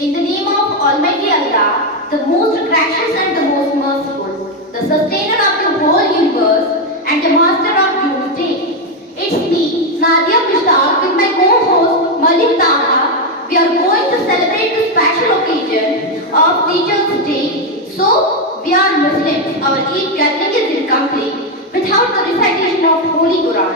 In the name of Almighty Allah, the most gracious and the most merciful, the sustainer of the whole universe and the master of doomsday. It's me, Nadia Mishtar, with my co-host Malik Taha. We are going to celebrate the special occasion of Teachers' Day. So, we are Muslims. Our Eid gathering is incomplete without the recitation of Holy Quran.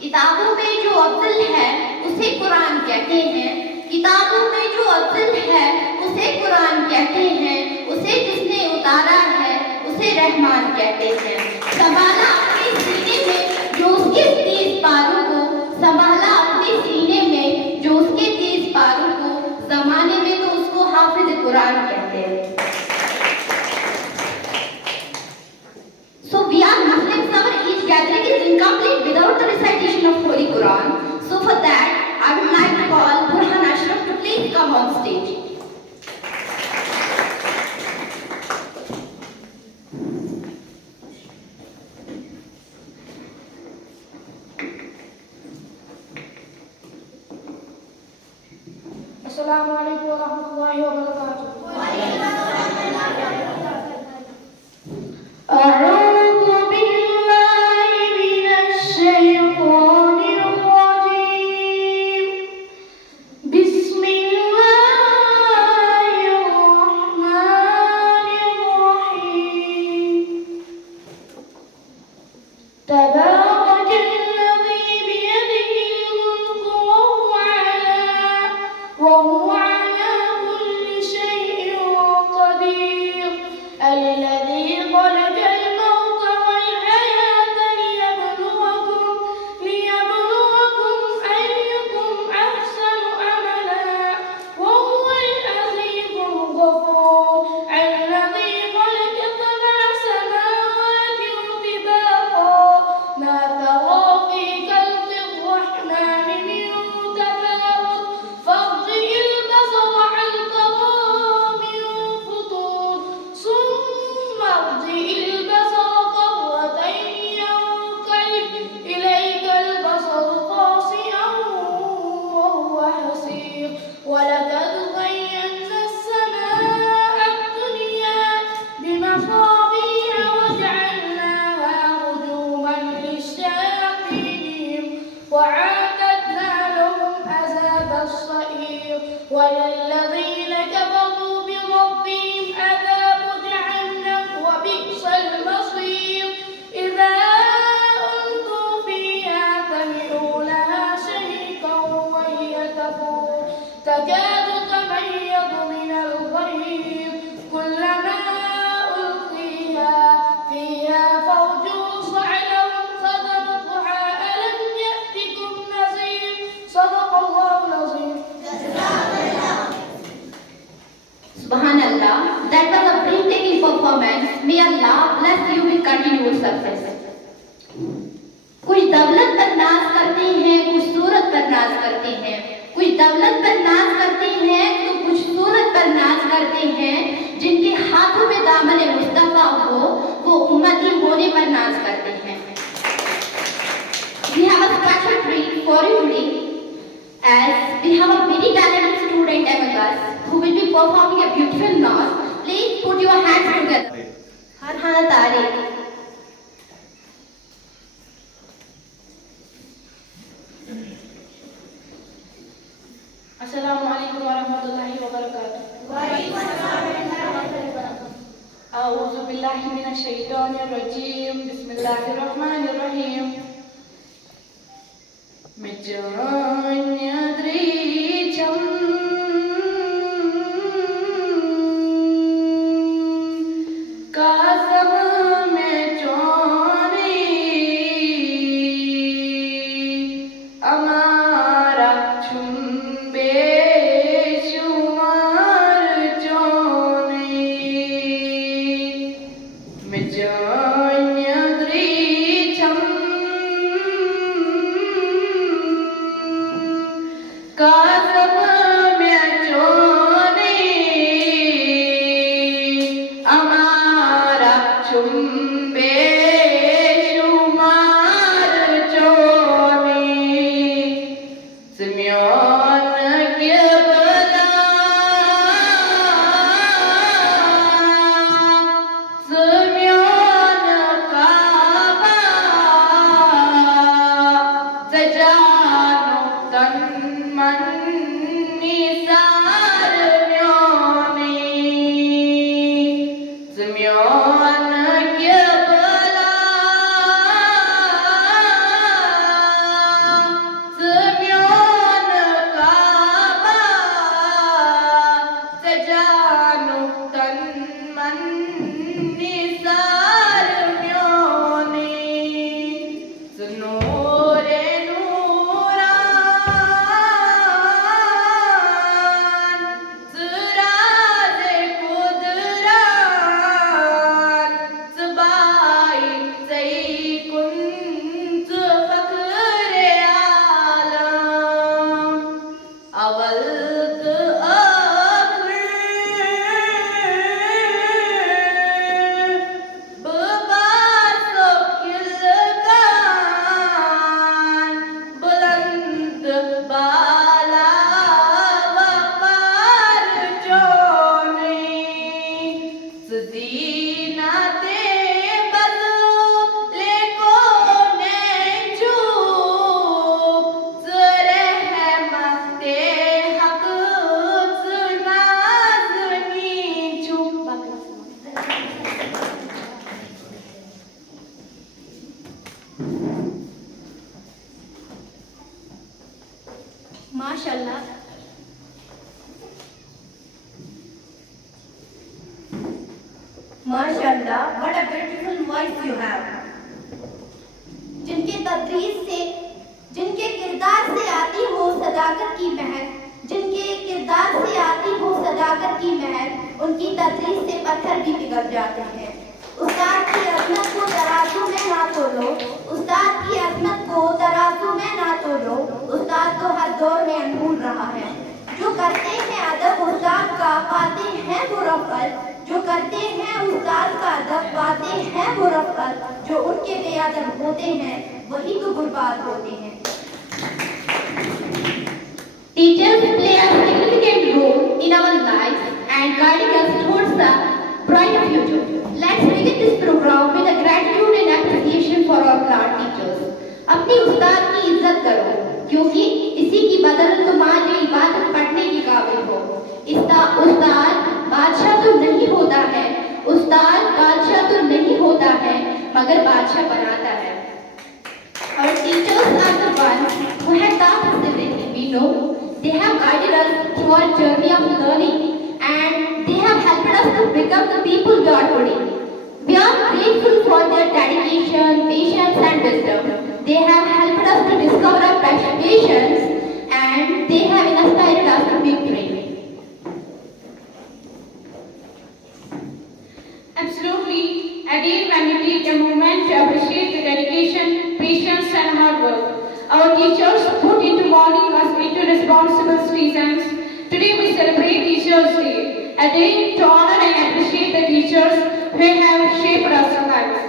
किताबों में जो अफजल है उसे कुरान कहते हैं। किताबों में जो अफजल है उसे कुरान कहते हैं। उसे जिसने उतारा है उसे रहमान कहते हैं। संभाला अपने सीने में जो उसके तेज पारों को, संभाला अपने सीने में जो उसके तेज पारों को, जमाने में तो उसको हाफिज कुरान कहते हैं। So we are Muslims. Our Eid gathering is incomplete without the recitation of Holy Quran. So for that, I would like to call Burhan Ashraf to please come on stage. Assalamu alaikum wa rahmatullahi wa barakatuh. وللذين كفروا بربهم عذاب جهنم وبئس المصير إذا ألقوا فيها سمعوا لها شهيقا وهي تفور تكاد تميز من الغيظ كلما ألقيها فيها فوج سألهم خزنتها ألم يأتكم نذير صدق الله العظيم. Subhanallah, that was a breathtaking performance. May Allah bless you with continued success. कुछ दौलत पर नाज करते हैं, कुछ सूरत पर नाज करते हैं। कुछ दौलत पर नाज करते हैं तो कुछ सूरत पर नाज करते हैं। जिनके हाथों में दामन मुस्तफा हो वो उम्मती होने पर नाज करते हैं। We have a special treat for you today, as we have a very talented student among us who will be performing a beautiful naaz. Please put your hands together. Farhana Tariq. Assalamu alaikum wa rahmatullahi wa barakatuh. A'udhu billahi minash shaitanir rajim. Bismillahir rahmanir rahim. माशाअल्लाह, what a beautiful voice you have. जिनके तदरीस से, जिनके किरदार से आती हो सदाकत की महक, जिनके किरदार से आती हो सदाकत की महक, उनकी तदरीस से पत्थर भी पिघल जाते हैं। उस्ताद की अज़मत को तराजू में ना तोलो, उस्ताद की अज़मत को तराजू में ना तोलो, उस्ताद तो हर दौर में अनमोल रहा है। जो करते हैं अदब उस्ताद का पाते हैं वो रफ़अत, जो करते हैं उस्ताद का अदब पाते हैं वो रफ़अत, जो उनके बेअदब होते हैं वही तो गुरबात होते हैं। Teachers play a significant role in our lives and guiding us towards a brighter future. Let's begin this program with a gratitude and appreciation for our class teachers. अपने उस्ताद की इज्जत करो, क्योंकि इसी की बदौलत तुम्हारी इबादत पढ़ने की काबिल हो। उस्ताद बादशाह तो नहीं होता है, उस्ताद बादशाह तो नहीं होता है, मगर बादशाह बनाता है। Our teachers are the ones who have taught us everything we know. They have guided us through our journey of learning, and they have helped us to become the people we are today. We are grateful for their dedication, patience, and wisdom. They have helped us to discover our passions, and they have inspired us to be brave. Absolutely. Again, when we take a moment to appreciate the dedication, patience, and hard work our teachers put into molding us into responsible citizens. Today we celebrate Teachers' Day, a day to honor and appreciate the teachers who have shaped our lives.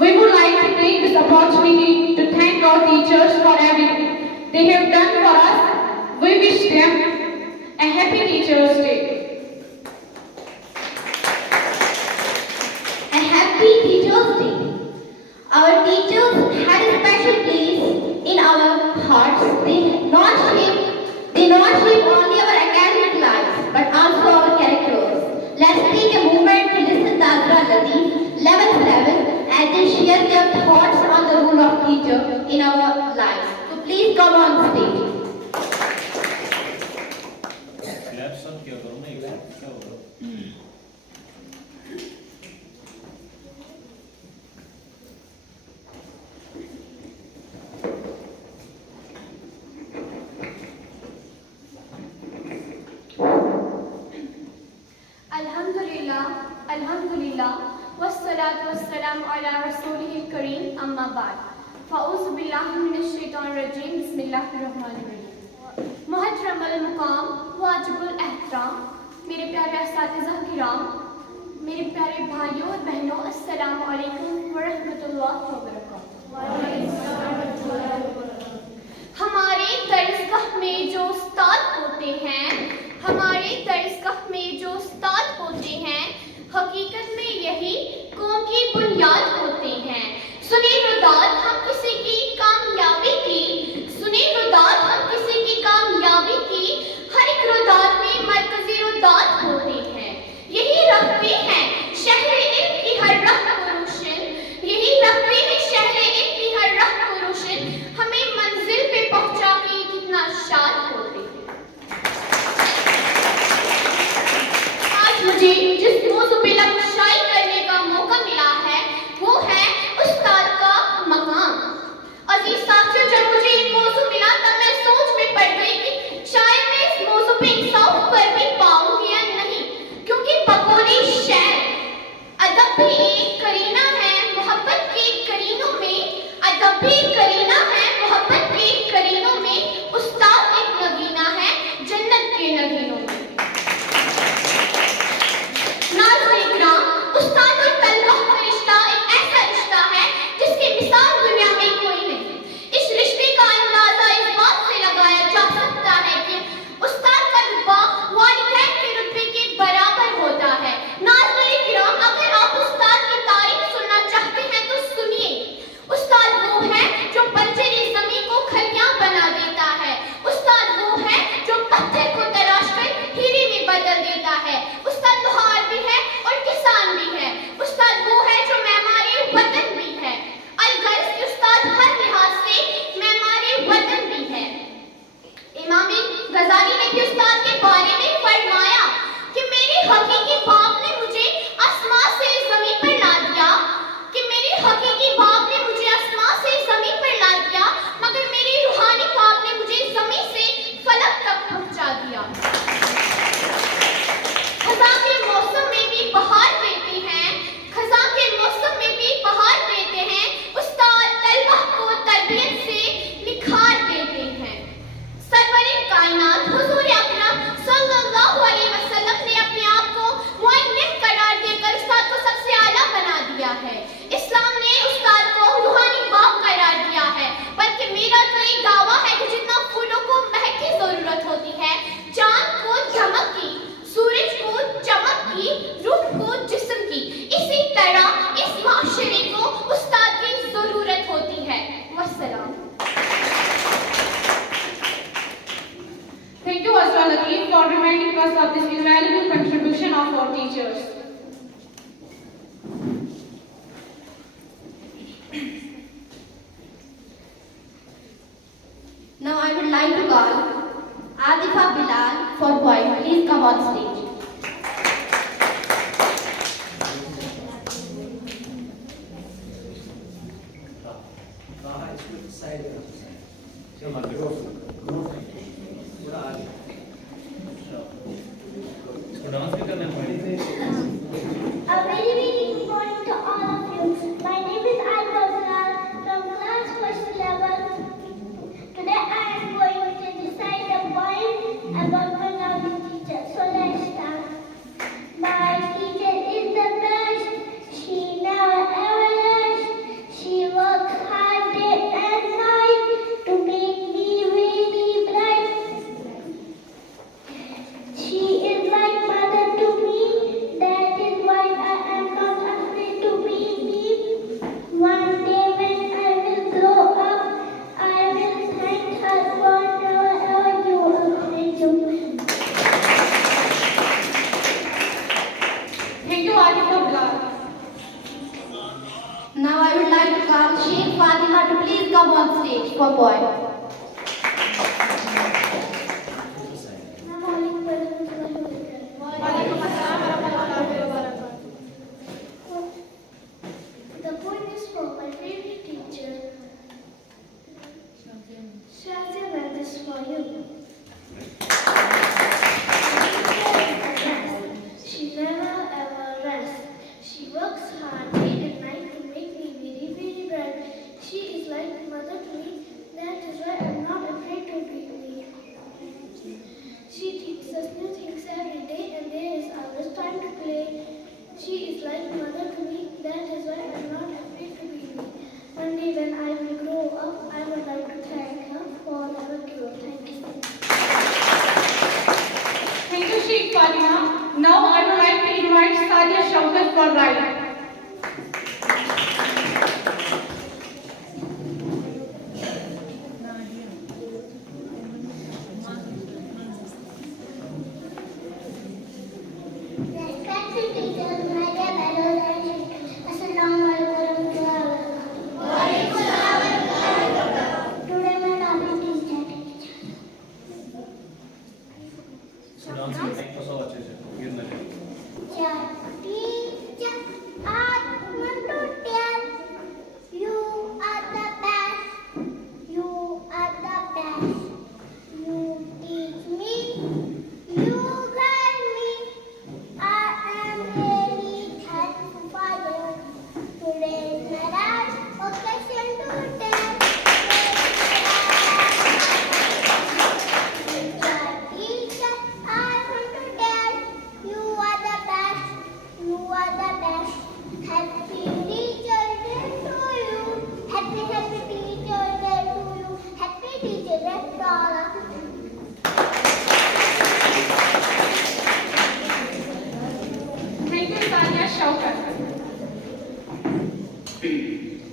We would like to take this opportunity to thank our teachers for everything they have done for us. We wish them a happy Teachers' Day. A happy Teachers' Day. Our teachers had a special place in our hearts. They not shape only our academic lives, but also our characters. Let's take a moment to listen to Azra Latif, level 7, as they share their thoughts on the role of teacher in our lives. So please come on stage. अल्हम्दुलिल्लाह वस्सलातु वस्सलामु अला रसूलिहिल करीम अम्मा बाद फ़अऊज़ु बिल्लाहि मिनश शैतानिर रजीम बिस्मिल्लाहिर रहमानिर रहीम। मुहतरमुल मुकाम वाजिबुल एहतराम, मेरे प्यारे असातिज़ा किराम, मेरे प्यारे भाइयों और बहनों, अस्सलामु अलैकुम व रहमतुल्लाहि व बरकातुहू। हमारे दरसगाह में जो उस्ताद होते हैं, हमारे दरसगाह में जो उस्ताद होते हैं, हकीकत में यही कौम की बुनियाद होते हैं। सुने रुदात हम किसी की कामयाबी की, सुने रुदात हम किसी की कामयाबी की, हर एक रुदात में मरकज़ी रुदात होते हैं। यही रखते हैं शहर इल्म की हर राह को रोशन, यही रखते हैं शहर इल्म की हर राह को रोशन, हमें मंजिल पे पहुंचा के कितना शाद होते हैं। आज मुझे जिस मौजू पे लफ्ज़शाई करने का मौका मिला है वो है उस्ताद का मकाम। अजीज साथियों, जब मुझे एक मौजू मिला तब मैं सोच में पड़ गई कि शायद मैं इस मौजू पे इंसाफ कर भी पाऊंगी या नहीं, क्योंकि बकौले शहर अदब भी एक करीना है मोहब्बत के करीनों में, अदब भी करीना है मोहब्बत के करीनों में, उस्ताद एक नगीना है जन्नत के नगीनों में। उस्ताद और तलबा का रिश्ता एक ऐसा रिश्ता है जिसकी मिसाल दुनिया में कोई नहीं। इस रिश्ते का अंदाजा इस बात से लगाया जा सकता है कि उस्ताद का रुतबा वालिदैन के रुतबे के बराबर होता है। नाज़रीन किराम, अगर आप उस्ताद की तारीफ सुनना चाहते हैं तो सुनिए। उस्ताद वो है जो बंजर ज़मीन को खलियां बना देता है, उस्ताद वो है जो पत्थर को तराश कर because of this invaluable contribution of our teachers. Now I would like to call Adifa Bilal for poem. Please come on stage. Dance भी करना पड़ेगा। A very, very good morning to all of you. My name is Alba Bilal from class first level. Today I am going to recite a poem about my lovely teacher. So let's start. My teacher is the best. She never ever rests. She works hard day and night to make me really bright. She is like mother to me. That is why I am not afraid to be me. One day when I will grow up, I will thank her for never ever you afraid to me. Thank you, Adifa Bilal. Now I would like to call Sheikh Fatima to please come on stage for poem. The poem is for my favorite teacher, Shazia, and this for you. She never ever rests. She works hard day and night to make me very, very bright. She is like mother to me. That is why I'm not afraid to be me. She teaches us new things every day, and there is always time to play. She is like mother to me. That is why I'm not afraid to be me. One day when I will grow up, I would like to thank her for never give up. Thank you. Thank you, Sheikh Fatima. Now I would like to invite Sadia Shaukat for writing. Respected teachers, my dear fellows and students, Assalamu alaikum warahmatullahi wabarakatuh. Today my topic is teacher. Dance भी practice हो अच्छे से गिरना चाहिए। Teacher, I want to tell you are the best. You are the best. You teach me. You guide me. I am really thankful for you. Today is my last occasion to tell. Teacher, I want to tell you are the best. You are the best. Happy teacher day to you. Happy teacher day to you. Happy teacher day to all of you. Thank you, Sadia Shaukat.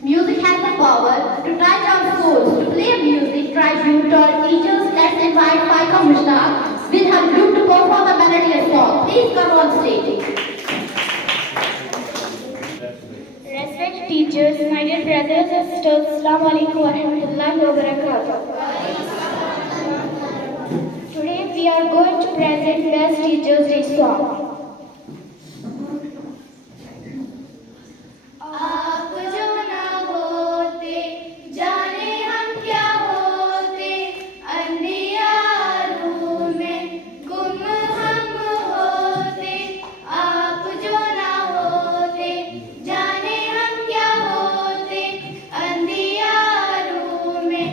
Music has the power to touch our souls. To play music tribute to our teachers, let's invite Faika Mushtaq with her group to perform a melodious song. Please come on stage. Respected teachers, my dear brothers and sisters, Assalamu alaikum warahmatullahi wabarakatuh. Today we are going to present Best Teachers Day song. आप जो ना होते जाने हम क्या होते अंधियारों में गुम हम होते आप जो ना होते जाने हम क्या होते अंधियारों में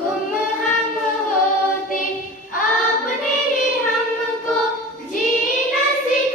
गुम हम होते आपने ही हमको जीना सिखाया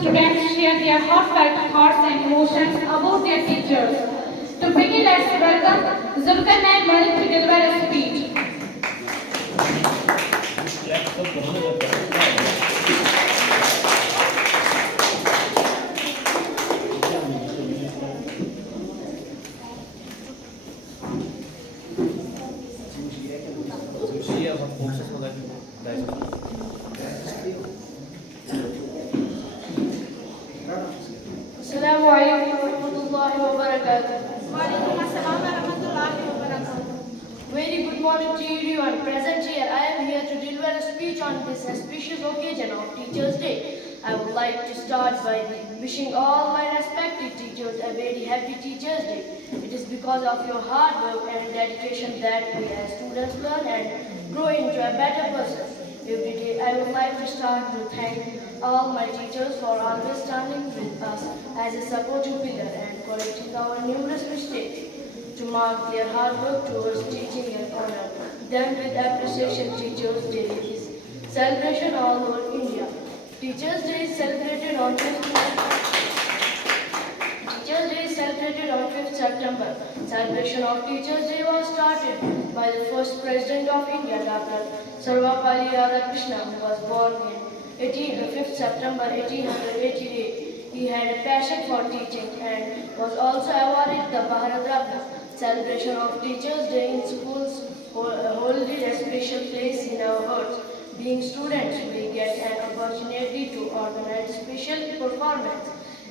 students share their heartfelt thoughts and emotions about their teachers. To begin, let's welcome Zulkarnain Malik to deliver a speech. Assalamu alaikum warahmatullahi wabarakatuh. Very good morning to everyone present here. I am here to deliver a speech on this auspicious occasion of Teachers' Day. I would like to start by wishing all my respected teachers a very happy Teachers' Day. It is because of your hard work and dedication that we as students learn and grow into a better person. Every day I would like to start to thank all my teachers for always standing with us as a supportive pillar and correcting our numerous mistakes. To mark their hard work towards teaching and honor them with appreciation, Teachers' Day is celebration all over India. Teachers' Day is celebrated on 5th September. Celebration of Teachers' Day was started by the first President of India, Dr. Sarvapalli Radhakrishnan, who was born in 5th September 1888. He had a passion for teaching and was also awarded the Bharat Ratna. Celebration of Teachers' Day in schools hold a special place in our hearts. Being students, we get an opportunity to organize special performance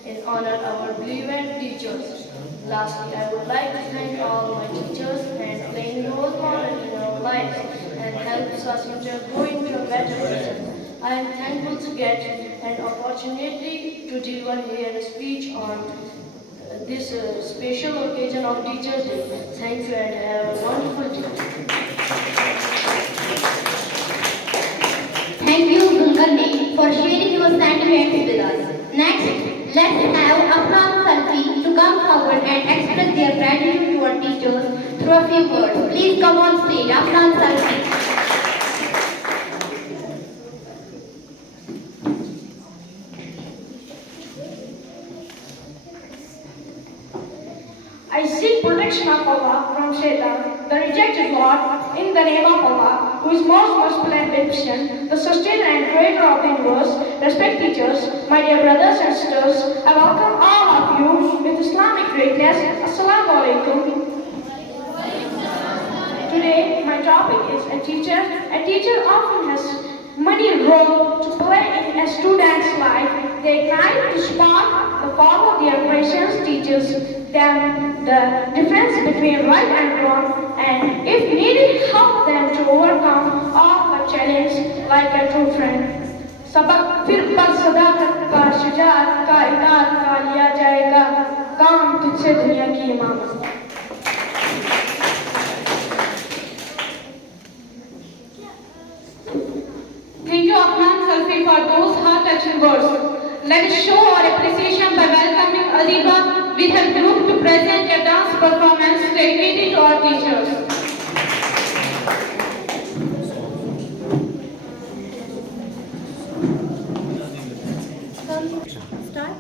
in honor of our beloved teachers. Lastly, I would like to thank all my teachers and playing a role model in our lives and helps us to grow into a better person. I am thankful to get an opportunity to deliver here a speech on this special occasion of Teachers' Day. Thank you and have a wonderful day. Thank you, Zulkarnain, for sharing your sentiments with us. Next, let's have Afnan Salfi to come forward and express their gratitude to our teachers through a few words. Please come on stage, Afnan Salfi. I seek protection of Allah from Shaitan, the rejected Lord, in the name of Allah, who is most merciful and beneficent, the sustainer and creator of the universe. Respect teachers, my dear brothers and sisters, I welcome all of you with Islamic greatness. Assalamu alaikum. Today, my topic is a teacher. A teacher often has many roles to play in a student's life. They ignite to spark the fire of their patience, teaches them the difference between right and wrong, and if needed, help them to overcome all the challenges like a true friend. सबक फिर पर सदाकत का शुजाअत का इताअत का लिया जाएगा काम तुझसे दुनिया की इमामत. Thank you, Afnan Salfi, for those heart-touching words. Let us show our appreciation by welcoming Adiba with her group to present a dance performance dedicated to our teachers. Start.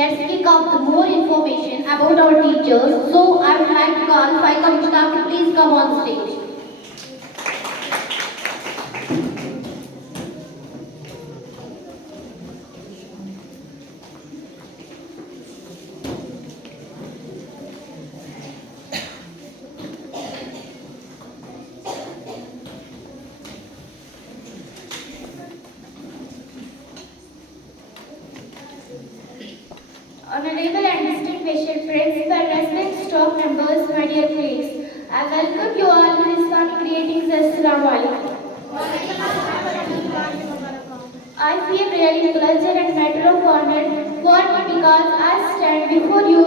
let's pick up the more information about our teachers. So I would like to call Faika Mushtaq to please come on stage. Honorable and distinguished principal, respected staff members, my dear colleagues, I welcome you all with Islamic greetings. Assalamu alaikum. I feel really pleasure and matter of honor for me because I stand before you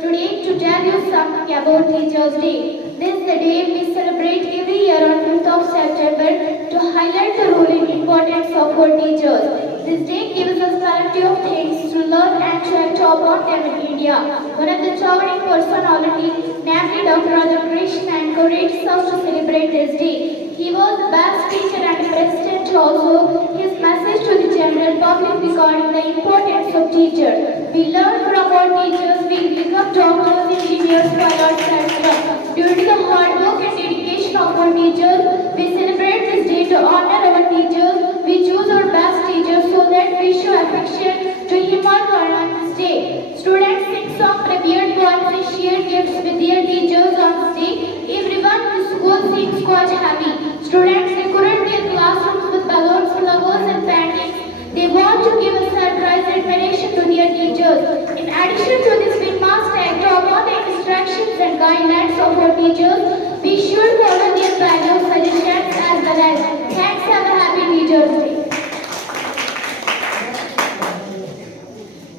today to tell you something about Teachers' Day. This is the day we celebrate every year on 5th of September to highlight the role and importance of our teachers. This day gives us plenty of things to learn and to act upon them in India. One of the towering personalities, namely Dr. Radhakrishnan, encouraged us to celebrate this day. He was the best teacher and president also. His message to the general public regarding the importance of teachers. We learn from our teachers, we become doctors, engineers, pilots, etc. Due to the hard work and dedication of our teachers, we celebrate this day to honor our teachers. We choose our best teachers so that we show affection to him or her on this day. Students sing songs, prepared poems and share gifts with their teachers on this day. Everyone in the school seems quite happy. Students decorate their classrooms with balloons, flowers and paintings. They want to give a surprise admiration to their teachers. In addition to this, we must act upon the instructions and guidelines of our teachers. We should follow their values, suggestions as well as. Thanks, have a happy Teachers' Day.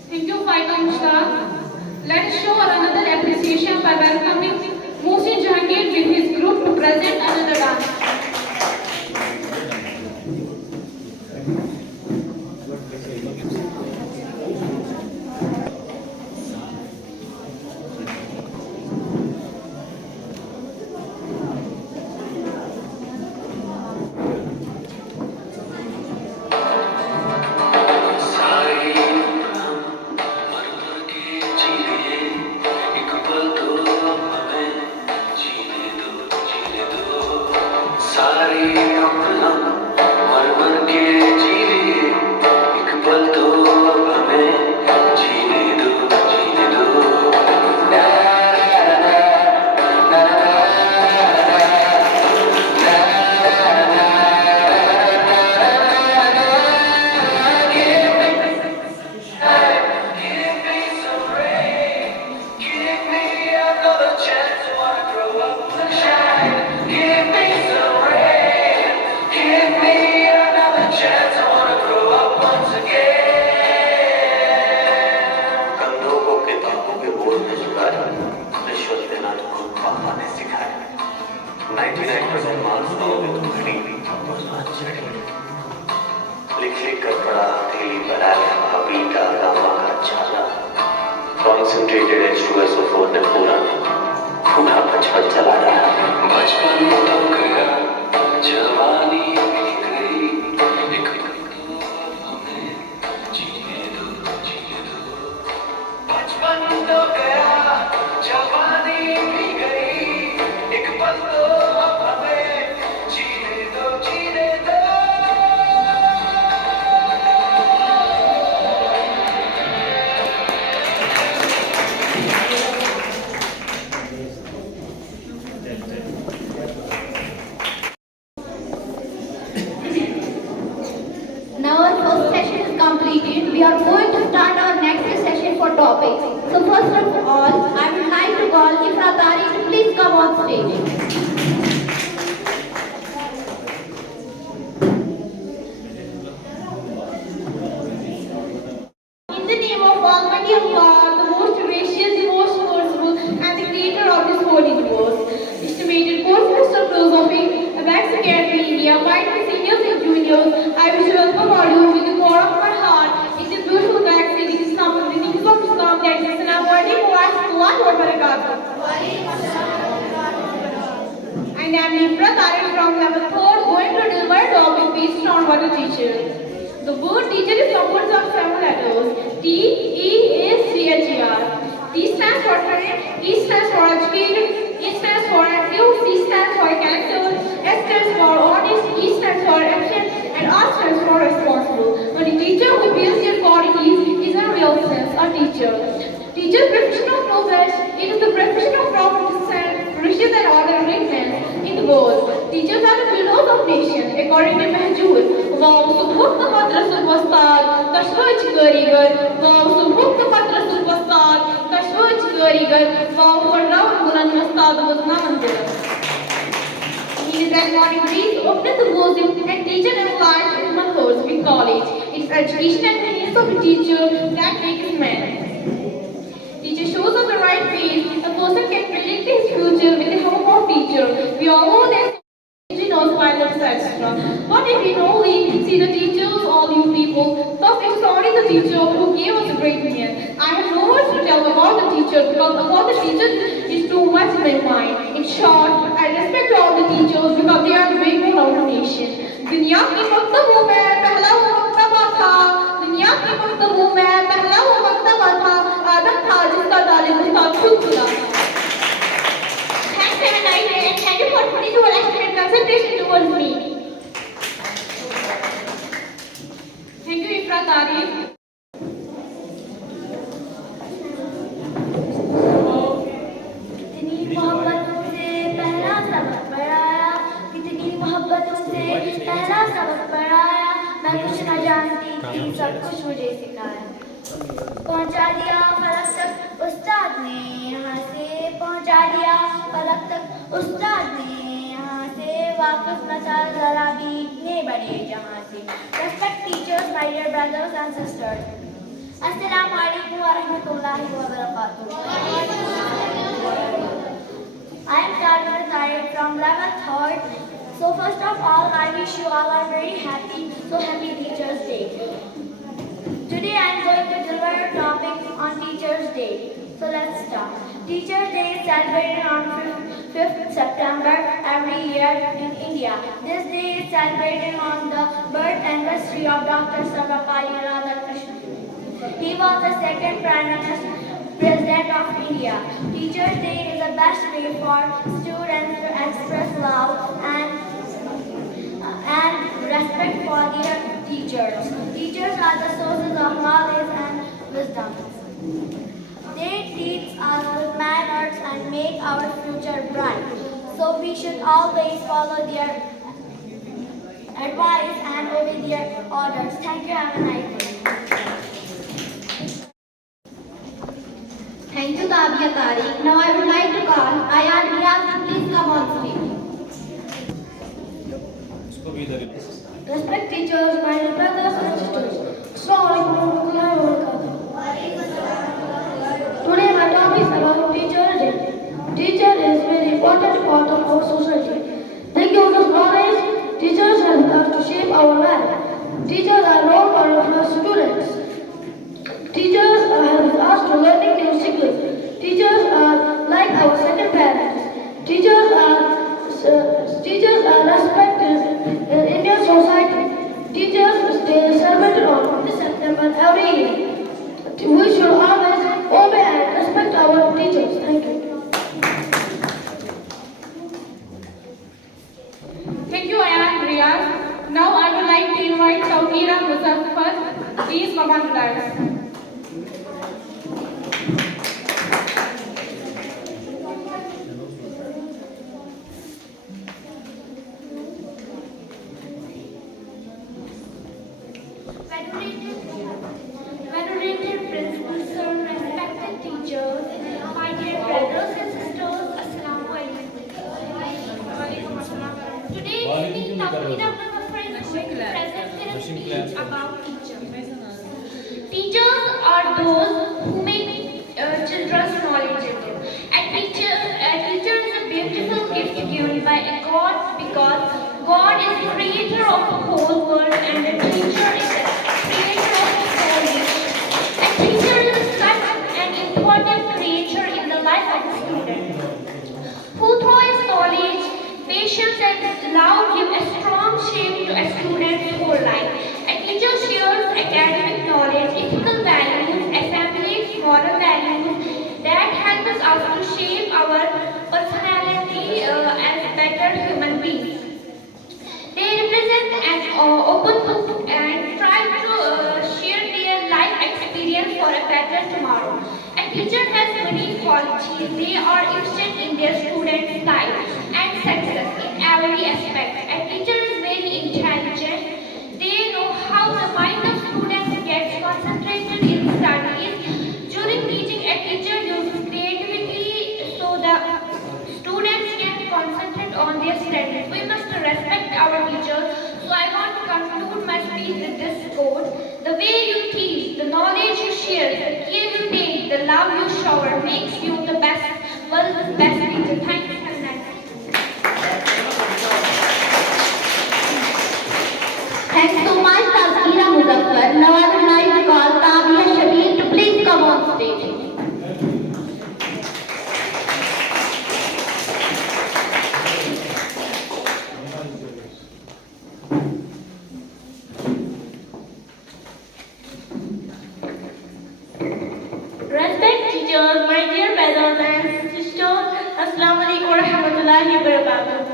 Thank you, Faika Mushtaq. Let us show another appreciation by welcoming Mohsin Jahangir with his group to present another dance. Concentrated H2SO4 ने पूरा बचपन चला रहा बचपन तो गया जवानी भी गई एक हमें जीने दो बचपन तो गया जवानी भी गई एक पल तो हमें जीने दो Now our first session is completed. We are going to start our next session for topics. So first of all, I would like to call Ifra Tari to please come on stage. In the name of Almighty Allah, the most gracious, the most merciful, and the creator of this whole universe, estimated course Master of Philosophy, Abax Academy India, my dear seniors and juniors, I wish to welcome all you with the core of my heart. It is beautiful to access the Islam, the things of Islam, that is Assalamu alaikum wa rahmatullahi wa barakatuh. And I am Ifra Tari from level 3rd, going to deliver a topic based on water teacher. The word teacher is composed of several letters. T, E, A, C, H, E, R. T stands for trained, E stands for educated, E stands for active, C stands for character, S stands for honest, E stands for efficient, and R stands for responsible. When a teacher who builds their qualities is in a real sense a teacher. Teacher's profession of knowledge, it is the profession of providence, riches and order and greatness in the world. Teachers are the pillars of nation, according to Mahjur. Wow, subhut madrasul wastad, kashwaj garigar. Wow, subhut madrasul wastad, kashwaj garigar. Wow, farraun bulan wastad wazna manzil. He is that morning breeze, opened the bosom, and teacher and life in human course in college. It is education and the needs of a teacher that makes man. Teacher shows us the right ways. A person can predict his future with the help of teacher. We all know that he knows pilots, etc. But if we only see the teachers, all you people, thus it is only the teacher who gave us a great man. I have no words to tell about the teacher because about the teacher is too much in my mind. In short, I respect all the teachers because they are the backbone of the nation. दुनिया की मकतबों में पहला वो मकतबा था. दुनिया की मकतबों में पहला वो मकतबा था. आदम था जिसका तालिब उस्ताद खुद खुदा. Thanks for a nice day and thank you for putting your excellent concentration towards me. Thank you, Ifra Tariq. कितनी मोहब्बतों से पहला सबक पढ़ाया, कितनी मोहब्बतों से पहला सबक पढ़ाया. मैं कुछ न जानती थी, सब कुछ मुझे सिखाया. पहुंचा दिया फलक तक उस्ताद ने यहाँ से, पहुंचा दिया फलक तक उस्ताद ने यहाँ से. वाकिफ न था जरा भी इतने बड़े जहाँ से. Respect teachers, my dear brothers and sisters. Assalamu alaikum wa rahmatullahi wa barakatuh. I am Tarun Tariq from level 3rd. So first of all, I wish you all are very happy, so happy Teachers Day. Today I am going to deliver a topic on Teachers Day. So let's start. Teachers Day is celebrated on 5th September every year in India. This day is celebrated on the birth anniversary of Dr. Sarvapalli Radhakrishnan. He was the second President of India. Teachers Day is the best way for students to express love and respect for their teachers. Teachers are the sources of knowledge and wisdom. They teach us good manners and make our future bright. So we should always follow their advice and obey their orders. Thank you. Have a nice day. Thank you, Tabia Tariq. Now I would like to call Ayan Riyaz to please come on stage. इसको भी इधर Respect teachers, my dear brothers and sisters. Assalamu alaikum wa rahmatullahi wa barakatuh. Today my topic is about Teachers Day. Teacher is a very important part of our society. They give us knowledge. Teachers help us to shape our life. Teachers are role models for students. Teachers help us to learning new skills. Teachers are like our second parents. Teachers are respected in Indian society. Teachers Day is celebrated on 5th September every year. We should always obey and respect our teachers. Thank you. Thank you, Ayan Riyaz. Now I would like to invite Tawheera Muzaffar. Please come on, guys. Venerated principals, sir, respected teachers, my dear brothers and sisters, Assalamu alaikum. Today evening, Tawheera Muzaffar is going to present a speech about teachers. Teachers are those who make children knowledgeable. A teacher is a beautiful gift given by a God because God is the creator of the whole world and the teacher is the creator of the whole nation. A teacher is such an important creature in the life of a student who through his knowledge, patience and love give a strong shape to a student's whole life. A teacher shares academic knowledge, ethical values, assemblies, moral values that help us to shape our personality as better human beings. They represent an open book and try to share their life experience for a better tomorrow. A teacher has many qualities. They are interested in their students' life and success in every aspect. A teacher is very intelligent. They know how the mind of students gets concentrated in studies. During teaching, a teacher uses creativity so the students can concentrate on their studies. We must respect our teachers. So I want to conclude my speech with this quote. The way you teach, the knowledge you share, the care you take, the love you shower makes you the world's best teacher. Thank you. Have a nice day. Thanks so much, Tazkira Muzaffar. Now I would like to call Tabia Shabir to please come on stage. Respect teachers, my dear brothers and sisters, Assalamu alaikum wa rahmatullahi wa barakatuh.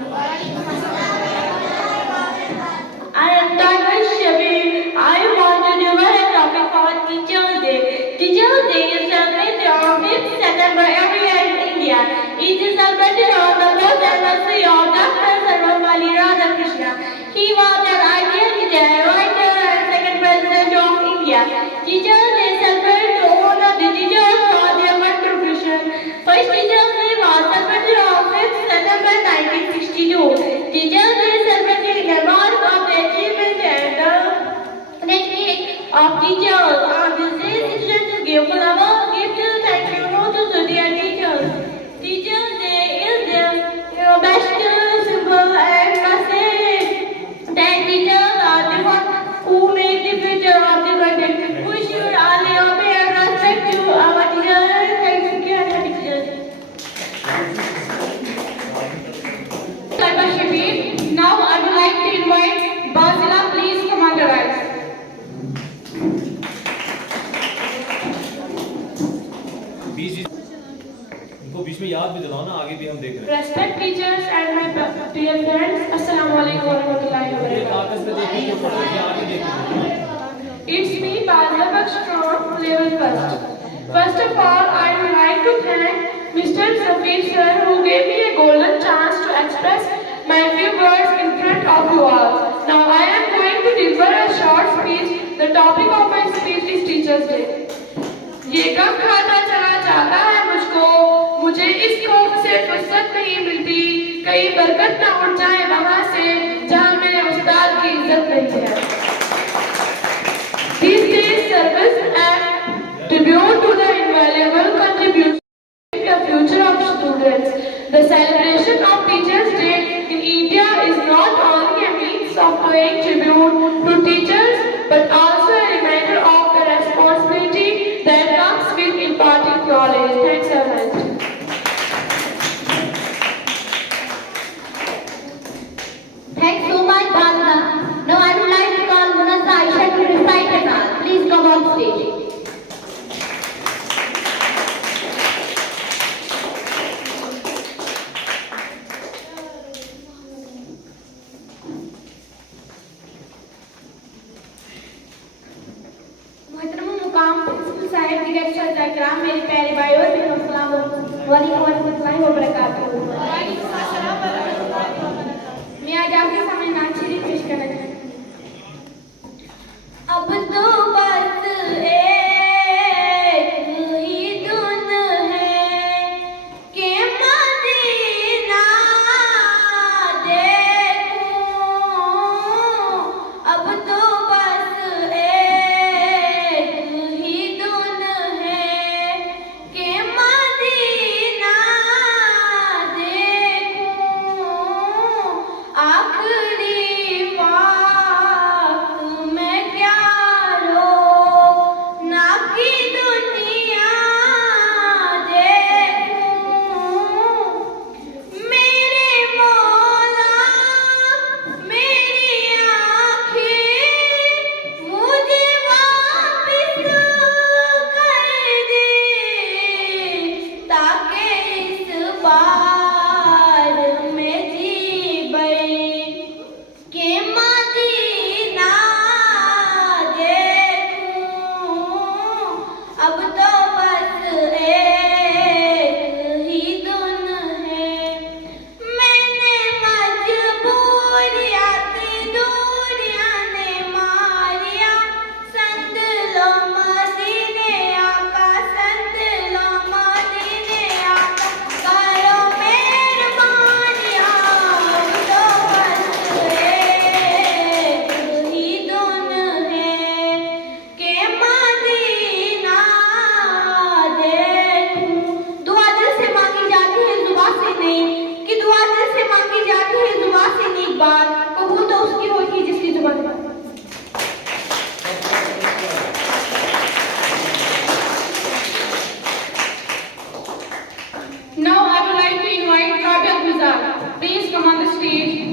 I am Tagir Shabir. I want to deliver a topic on Teachers' Day. Teachers' Day is celebrated on 5th September every year in India. It is celebrated on the birth anniversary of Dr. Sarvapalli Radhakrishnan. He was an ideal leader, writer and second president of India. Teachers' Day celebrated to honor the teachers for their contribution. First Teachers' Day was celebrated on 5th September 1962. Teachers' Day celebrated in the mark of the achievement and the technique of teachers. On this day, citizens give flowers, gifts, thank you notes to their teachers. Teachers' Day is the best symbol and message that teachers are the ones who make the future of the country. We should all obey and respect to our teachers. Thank you, happy teachers. Sarva Shabir. Now I would like to invite Basila. Please come on the rise. इनको बीच में याद भी दिलाओ ना, आगे भी हम देख रहे हैं। Respect teachers and my dear friends. Assalamu alaikum wa rahmatullahi wa ये barakatuh. कागज पे देखिए, ये आगे देखिए। It's me, Basila Bakstrom, level first. First of all, I would like to thank Mr. Safir sir who gave me a golden chance to express my few words in front of you all. Now I am going to deliver a short speech. The topic of my speech is Teachers' Day. ये कब खाता चला जाता है मुझको, मुझे इस खौफ से फुर्सत नहीं मिलती, कहीं बरकत ना उठ जाए वहाँ से जहाँ मेरे उस्ताद की इज्जत नहीं है। These days service and tribute to the invaluable contribution to the future of students. The celebration of Teachers' Day in India is not only a means of paying tribute to teachers, but also a reminder of the responsibility that comes with imparting knowledge. Thanks so much. Thanks so much, Basila. Now I would like to call Munazza Aisha to recite a Naat. Please come on stage. मोहतरम मुकाम principal Sahib की guest इकराम, मेरे प्यारे भाई और बहनों, अस्सलाम वालेकुम व बरकातहू। मैं आज आपके सामने नात शरीफ पेश करना चाहती हूँ। अब तो बस एक ही धुन है कि मदीना देखूं, अब तो बस एक ही धुन है कि मदीना देखूं, आखिर principal. Now I would like to invite Rabia Gulzar. Please come on the stage.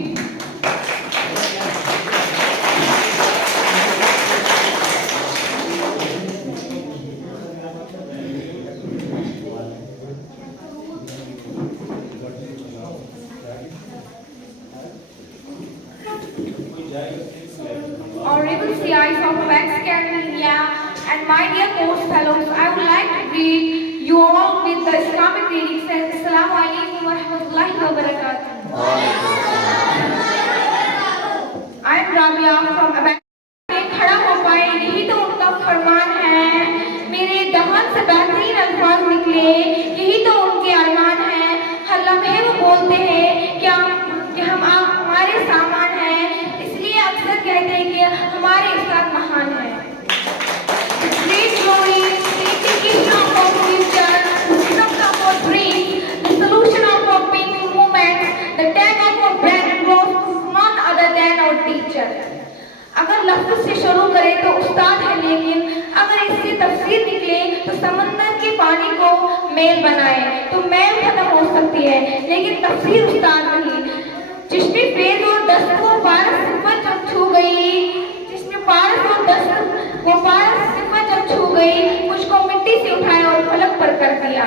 Honorable CIs of Wax Academia and my dear course fellows, I would like to greet you all with the Islamic greeting says Assalamu alaikum wa rahmatullahi wa barakatuh. I am Rabia from Abad. खड़ा हो पाए यही तो उनका फरमान है, मेरे दहन से बेहतरीन अल्फाज निकले यही तो उनके अरमान है। हर लम्हे वो बोलते हैं कि हम हमारे सामान हैं, इसलिए अक्सर कहते हैं कि हमारे उस्ताद महान हैं। Great glory, indication of our future, the wisdom of our dreams, the solution of our painful moments, the tag of our brand was none other than our teacher. अगर लफ्ज़ से शुरू करें तो उस्ताद है, लेकिन अगर इससे तफसीर निकले तो समंदर के पानी को मेल बनाए तो मेल खत्म हो सकती है, लेकिन तफसीर उस्ताद नहीं। जिसमें फेज और दस्त वो पारस सिफत जब छू गई, जिसमें पारस और दस्त वो पारस सिफत जब छू गई, मुझको मिट्टी से उठाया और फलक पर कर दिया।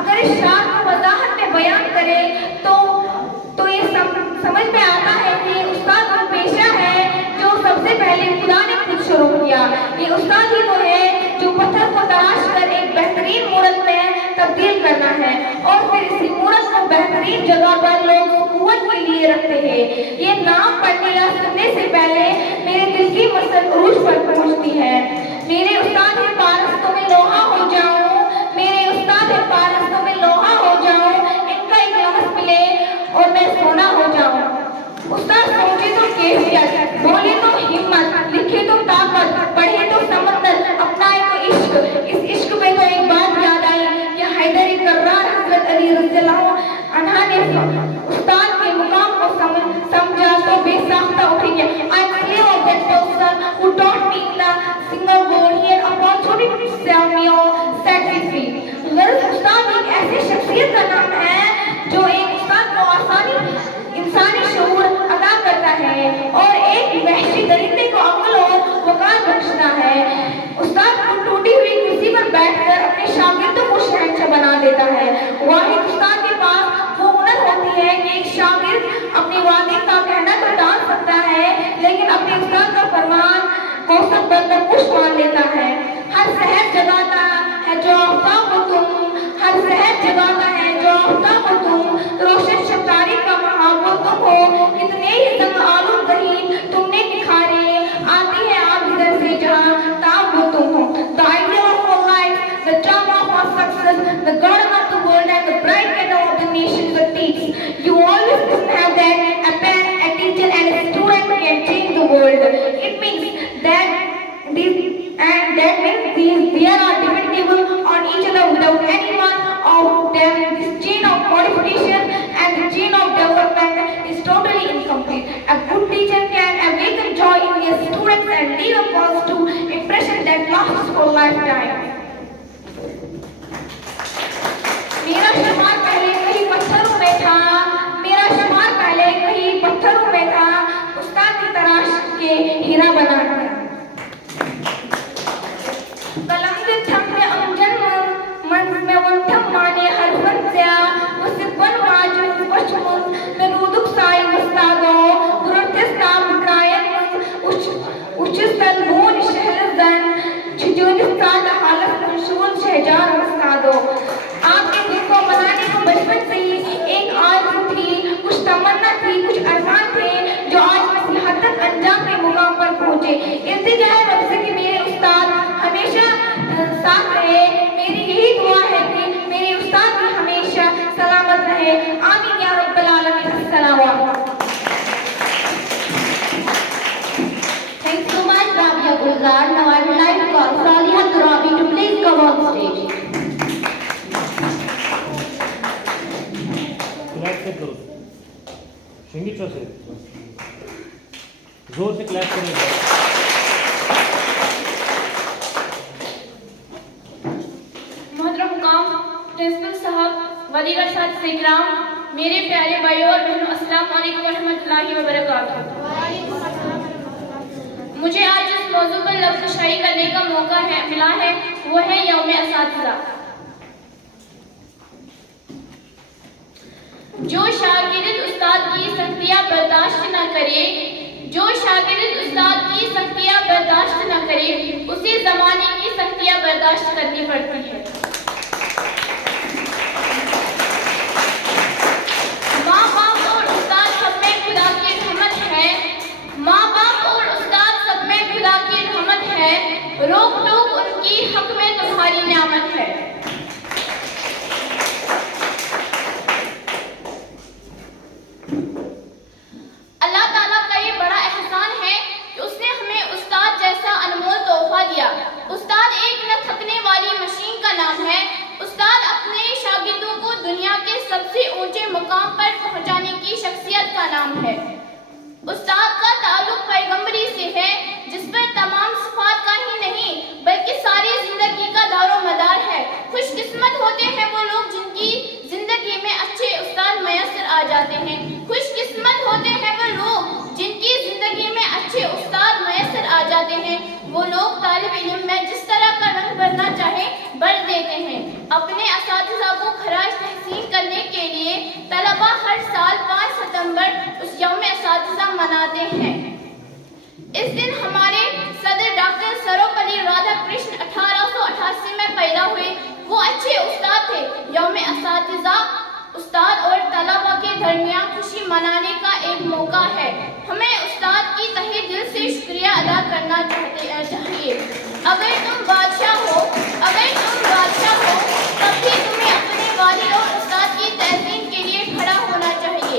अगर इस शार को वजाहत में बयान करें तो ये समझ में आता है कि उस्ताद वो पेशा है जो सबसे पहले खुदा ने खुद शुरू किया। ये उस्ताद ही तो है जो पत्थर को तराश कर एक बेहतरीन मूरत में तब्दील करना है और फिर इसी मूरत को बेहतरीन जगह पर लोग हुकूमत के लिए रखते हैं। ये नाम पढ़ने या सुनने से पहले मेरे दिल की मसद उरूज पर पहुंचती है। मेरे उस्ताद है पारस तो मैं लोहा हो जाऊं, मेरे उस्ताद है पारस तो मैं लोहा हो जाऊं, इनका एक लफ्ज़ मिले और मैं सोना हो जाऊं। उस्ताद सोचे तो कैफियत, बोले तो हिम्मत, लिखे तो ताकत, पढ़े तो समंदर, अपनाए तो इश्क। इस इश्क में तो एक बात याद आई कि हैदर कर्रार हज़रत अली रज़ियल्लाहु अन्हा ने उस्ताद के मुकाम को समझा तो बेसाख्ता उठ गया। I am slave of that person who taught me the single word here opportunity to serve me or set me free. गर्ज उस्ताद एक ऐसी शख्सियत का नाम है जो एक उस्ताद को आसानी इंसानी शऊर अदा करता है और एक वहशी दरिंदे को अक्ल और वकार बख्शता है। उस्ताद को टूटी हुई कुर्सी पर बैठकर अपने शागिर्दों को शहंशाह बना देता है। वाहिद उस्ताद के पास वो हुनर होती है कि एक शागिर्द अपने वालिद का कहना तो डाल सकता है, लेकिन अपने उस्ताद का फरमान मौसम पर नकुश मान लेता है। हर शहर जगाता है जो आफ्ताब हो तुम, हर शहर जगाता है जो आफ्ताब हो तुम, रोशन शतारी का महाबो तुम हो, कितने ही संग आलूम रहीम तुमने निखारे, आती है आप इधर से जहाँ ताब हो तुम हो। The idea of our life, the charm of our success, the garden of the world and the bright candle of the nation is a teach. You always must have that a parent, a teacher and a student can change the world. It means that they are dependable on each other. Without any one of them, this chain of modification and the chain of development is totally incomplete. A good teacher can awaken joy in their students and leave a positive impression that lasts for lifetime. मेरा शुमार पहले कहीं पत्थरों में था, मेरा शुमार पहले कहीं पत्थरों में था, उस्ताद की तराश के हीरा बना दिया। कलम से थम में अंजन मन में वंथम माने हर फंसिया, उसे बन माजून पश्चमुन में रूदुक साई मुस्तादो, गुरुतिस नाम कायन उचित तलबून शहरजन, छिजूनिस सादा हालत मुंशून शहजार मुस्तादो। आपके दिल को मनाने को बचपन से ही एक आरज़ू थी, कुछ तमन्ना थी, कुछ अरमान थे जो आज नसीहत तक अंजाम के मुकाम पर पहुंचे। इल्तिजा है रब से कि मेरे उस्ताद हमेशा साथ रहे। मेरी यही दुआ है कि मेरे उस्ताद भी हमेशा सलामत रहे। आमीन या रब्बल आलमीन। अस्सलाम वालेकुम। Thanks so much, Rabia Gulzar. Now I would like to call Saliha Turabi to please come on stage. Let's get those. संगीत से जोर से क्लैप करें। मोहतरम मुकाम प्रिंसिपल साहब, वलीगढ़ साथ इकराम, मेरे प्यारे भाइयों और बहनों, अस्सलाम वालेकुम रहमतुल्लाहि व बरकातहू। मुझे आज जिस मौजू पर लफ्ज़ शायरी करने का मौका मिला है वो है यौम असातिज़ा। जो शागिर्द उस्ताद की सख्तियाँ बर्दाश्त न करे, जो शागिर्द उस्ताद की सख्तियाँ बर्दाश्त न करे, उसे ज़माने की सख्तियाँ बर्दाश्त करनी पड़ती है। माँ बाप और उस्ताद सब में खुदा की रहमत है, माँ बाप और उस्ताद सब में खुदा की रहमत है, रोक टोक उनकी हक में तुम्हारी नियामत है। अल्लाह ताला का ये बड़ा एहसान है कि उसने हमें उस्ताद जैसा अनमोल तोहफा दिया। उस्ताद एक न थकने वाली मशीन का नाम है। उस्ताद अपने शागिर्दों को दुनिया के सबसे ऊंचे मुकाम पर पहुंचाने की शख्सियत का नाम है। उस्ताद का ताल्लुक पैगंबरी से है, जिस पर तमाम सिफात का ही नहीं बल्कि सारी जिंदगी का दारो मदार है। खुशकिस्मत होते हैं वो लोग जिनकी जिंदगी में अच्छे उस्ताद मैसर आ जाते हैं। खुशकिस्मत होते हैं वो लोग जिनकी जिंदगी में अच्छे उस्ताद मैसर आ जाते हैं। वो लोग तालिब इल्म में जिस तरह का रंग भरना चाहे भर देते हैं। अपने असातिज़ा को खराज तहसीन करने के लिए तलबा हर साल 5 सितंबर उस यौम असातिज़ा मनाते हैं। इस दिन हमारे सदर डॉक्टर सर्वपल्ली राधाकृष्ण 1888 में पैदा हुए। वो अच्छे उस्ताद थे। यौम असातिज़ा उस्ताद और तलबा के दरमियान खुशी मनाने का एक मौका है। हमें उस्ताद की तहे दिल से शुक्रिया अदा करना चाहिए। अगर तुम बादशाह हो तब भी तुम्हें अपने वालिद और उस्ताद की तहसीन के लिए खड़ा होना चाहिए।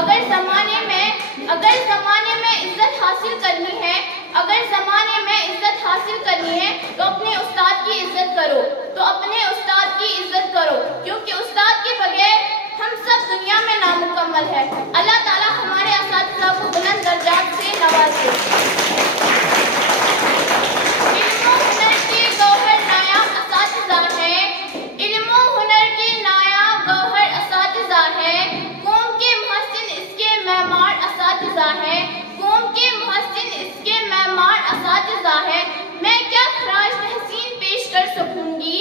अगर ज़माने में इज्जत हासिल करनी है तो अपने उस्ताद की इज्जत करो, क्योंकि उस्ताद के बगैर हम सब दुनिया में नामुकम्मल है। अल्लाह ताला हमारे असातिज़ा को बुलंद दर्जात से नवाजे। इल्म और हुनर के गौहर नायाब असातिज़ा है, इल्म और हुनर के नायाब गौहर असातिज़ा है। कौम के मुहस्सिन इसके मेमार असातिज़ा है, कौम के मुहस्सिन इसके मेमार असातिज़ा है। मैं क्या खराज तहसीन पेश कर सकूंगी,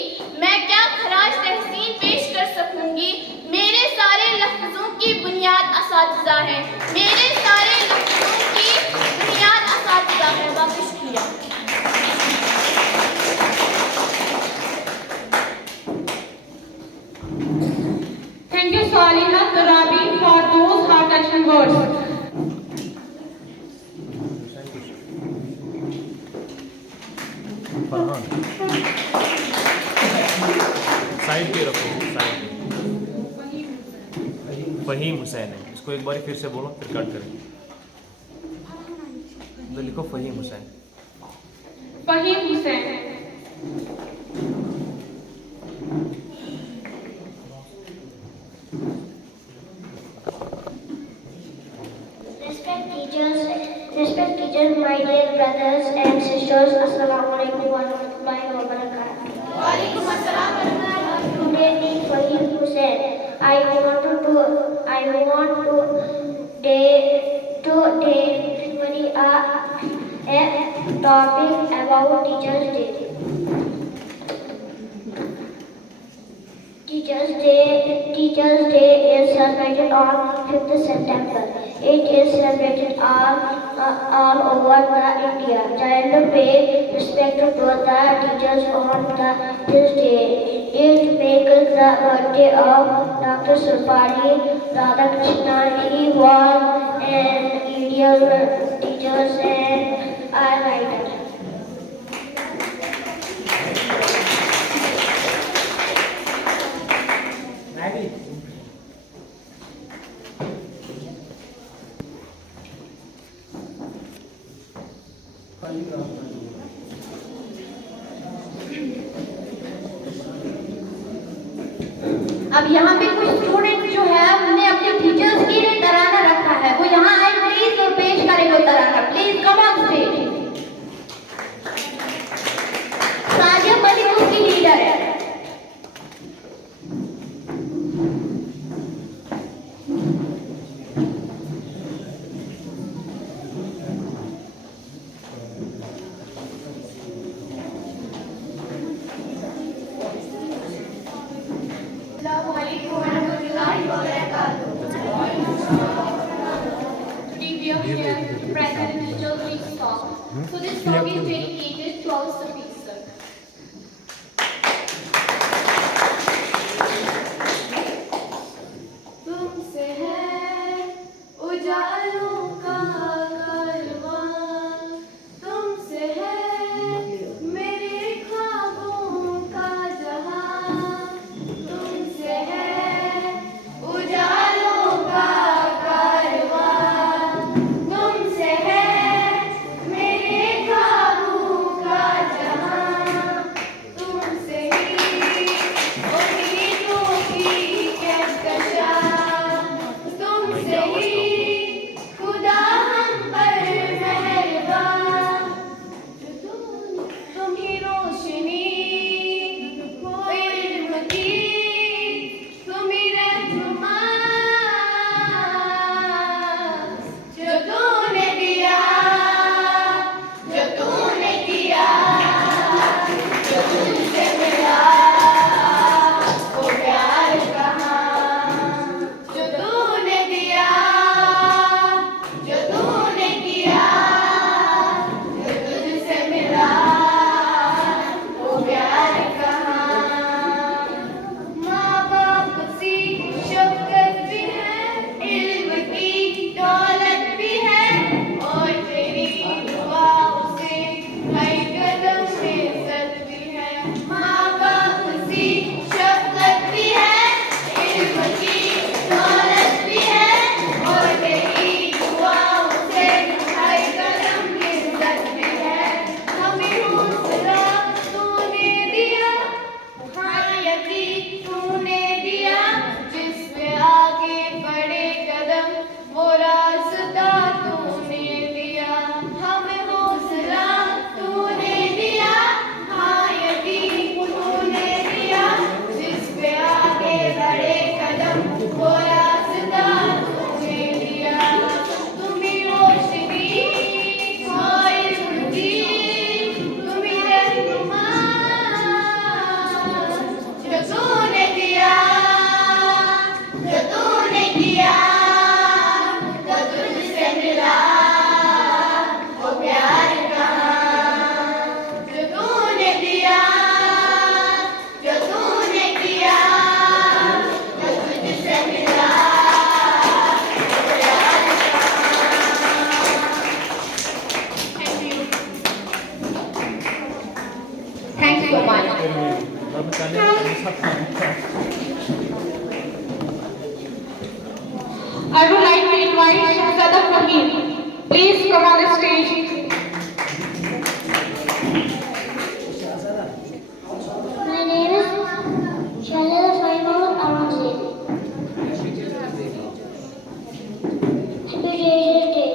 मेरे सारे लफ्ज़ों की बुनियाद असातिज़ा है, मेरे सारे लफ्ज़ों की बुनियाद असातिज़ा है। बाकी शुक्रिया। Thank you Saliha Turabi for those heart-touching words. Side पे रखो, साइड पे। फहीम हुसैन है, इसको एक बार फिर से बोलो, फिर कट करें। तो लिखो Faheem Hussain. Faheem Hussain. Respect teachers, my dear brothers and sisters. Assalamu alaikum wa rahmatullahi wa barakatuh. Wa alaikum assalam wa rahmatullahi. Today being Fahim Hussain, I want to very a topic about Teachers Day. Teachers Day is celebrated on 5th September. It is celebrated all over the India. Children pay respect to the teachers on this day. It makes the birthday of Dr. Sarvapalli Radhakrishnan. He was an ideal teacher and a writer. अब यहाँ पे कुछ student जो है उन्होंने अपने teachers के लिए तराना रखा है। So this song is dedicated to our Safir sir. तुमसे है उजालों का कारवां, तुमसे है मेरे ख्वाबों का जहां, तुमसे है उजालों का कारवां, तुमसे है मेरे ख्वाबों का जहां, तुमसे ही उम्मीदों की कहकशां, तुमसे ही खुदा हम पर मेहरबान, तुम ही रोशनी इल्म की, तुम ही रहनुमा जो तूने दिया, जो तूने किया, जो तुझसे मिला वो प्यार कहाँ, जो तूने दिया, जो तूने किया, जो तुझसे मिला वो प्यार कहाँ। माँ बाप सी शफ़क़त भी है, इल्म की दौलत भी है, और तेरी दुआओं से हर कदम में इज़्ज़त भी है। माँ बाप सी शफ़क़त भी है, इल्म की दौलत भी है, और तेरी दुआओं से हर कदम में इज़्ज़त भी है। हमें हौसला तूने दिया, हाँ यकीन तूने दिया, जिस पे आगे बढ़े कदम वो रास्ता तूने दिया। हमें हौसला तूने दिया, हाँ यकीन तूने दिया, जिस पे आगे बढ़े कदम वो रास्ता तूने दिया। तुम ही रोशनी हो इल्म की, तुम ही रहनुमा जो तूने दिया, जो तूने किया, जो तुझसे मिला वो प्यार कहाँ, जो तूने दिया, जो तूने किया, जो तुझसे मिला वो प्यार कहाँ। Thank you. Thanks so much. I would like to invite Shahzada Fahim. Please come on the stage. My name is Shahzada Faimur Aurangzeb. Happy Teachers Day.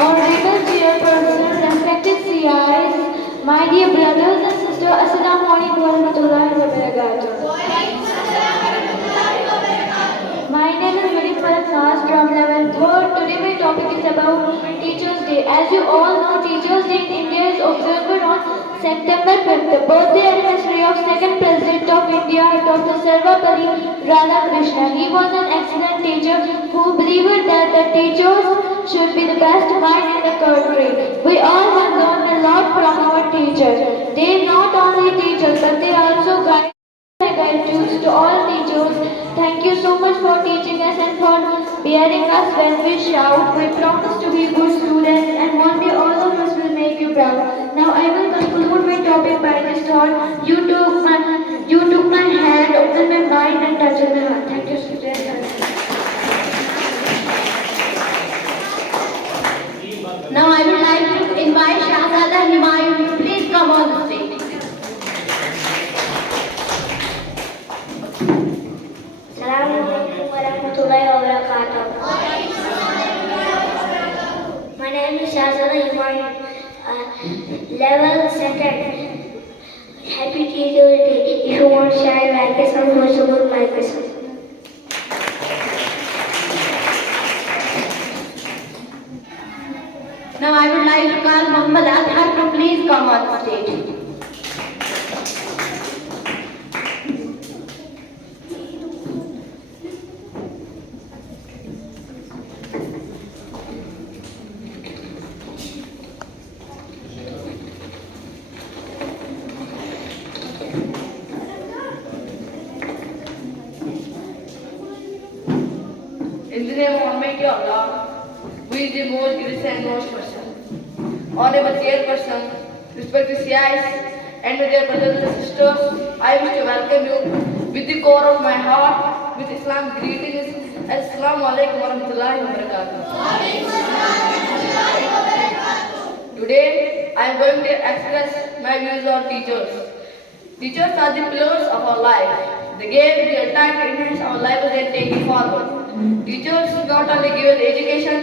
Honorable Chairperson, respected CIs, my dear brothers and sisters, Assalamu alaikum wa rahmatullahi wa barakatuh. My name is Vinit Paraknas from level 3rd. Today my topic is about Teachers Day. As you all know, Teachers Day in India is observed on September 5th, the birthday anniversary of second President of India, Dr. Sarvapalli Radhakrishnan. He was an excellent teacher who believed that the teachers should be the best mind in the country. We all have learned a lot from our teachers. They not only teach us, but they also guide. My gratitude to all teachers. Thank you so much for teaching us and for bearing us when we shout. We promise to be good students, and one day all of us will make you proud. Now I will conclude my topic by this thought. You took my hand, opened my mind, and touched my heart. Thank you, students. Now I would like to invite Shahzada Himayun to please come on the stage. Assalamualaikum warahmatullahi wabarakatuh. My name is Shahzada Himayun, level 2nd. Happy Teachers Day. If you want to share like a song, also good like a song. Now I would like to call Muhammad Athar to please come on stage. the name of Almighty Allah, who is the most gracious and most merciful. Honorable Chairperson, respected CIs, and my dear brothers and sisters, I wish to welcome you with the core of my heart with Islam greetings. Assalamu alaikum warahmatullahi wabarakatuh. Today, I am going to express my views on teachers. Teachers are the pillars of our life. They gave their time to enhance our lives and take it forward. Teachers not only give us education,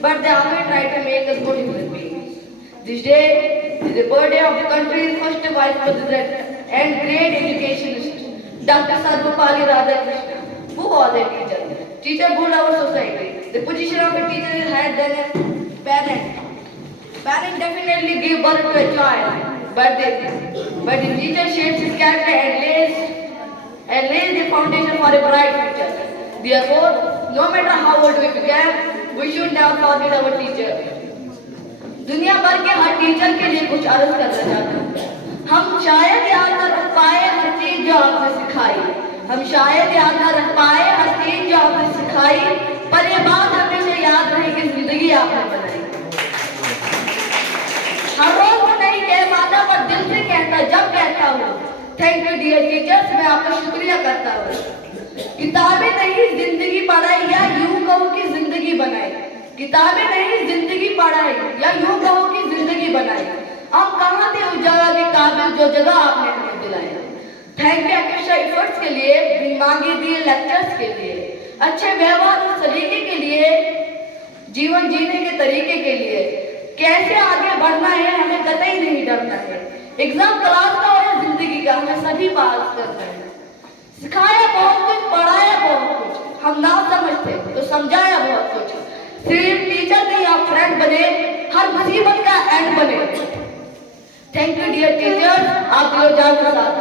but they always try to make us good human beings. This day is the birthday of the country's first Vice President and great educationist, Dr. Sarvapalli Radhakrishnan, who was a teacher. Teacher built our society. The position of a teacher is higher than a parent. Parents definitely give birth to a child, but the teacher shapes his character and lays the foundation for a bright future. Therefore, no matter how old we become, we should never forget our teacher. दुनिया भर के हर teacher के लिए कुछ अर्ज करना चाहता हूँ। हम शायद याद न रख पाए हर चीज जो आपने सिखाई। हम शायद याद न रख पाए हर चीज जो आपने सिखाई, पर ये बात हमेशा याद रहे कि जिंदगी आपने बनाई। हर रोज मैं नहीं कह पाता, पर दिल से कहता जब कहता हूँ थैंक यू डियर टीचर्स, मैं आपका शुक्रिया करता हूँ। किताबें नहीं जिंदगी पढ़ाई, या यूं कहो कि जिंदगी बनाई। किताबें नहीं जिंदगी पढ़ाई, या यूं कहो कि जिंदगी बनाई। हम कहाँ थे उस जगह के काबिल जो जगह आपने हमें दिलाया। थैंक यू एक्स्ट्रा एफर्ट्स के लिए, बिन मांगे दिए लेक्चर्स के लिए, अच्छे व्यवहार और सलीके के लिए, जीवन जीने के तरीके के लिए। कैसे आगे बढ़ना है हमें कतई नहीं डरना है। एग्जाम क्लास का और जिंदगी का हमें सभी पास करना है। सिखाया बहुत कुछ, पढ़ाया बहुत कुछ, हम ना समझते तो समझाया बहुत कुछ। सिर्फ टीचर नहीं आप फ्रेंड बने, हर मुसीबत का एंड बने। थैंक यू डियर टीचर, आप दिलो जान के साथ।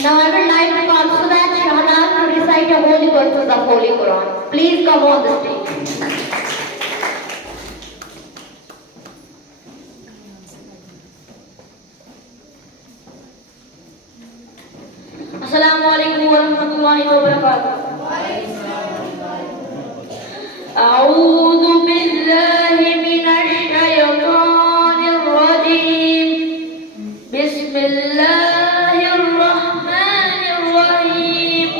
Now I would like to call Sudan Shahnaz to recite a holy verses of Holy Quran. Please come on the stage. Assalamu alaikum warahmatullahi wabarakatuh. A'udhu billahi minash shaytanir rajim. Bismillahir rahmanir rahim.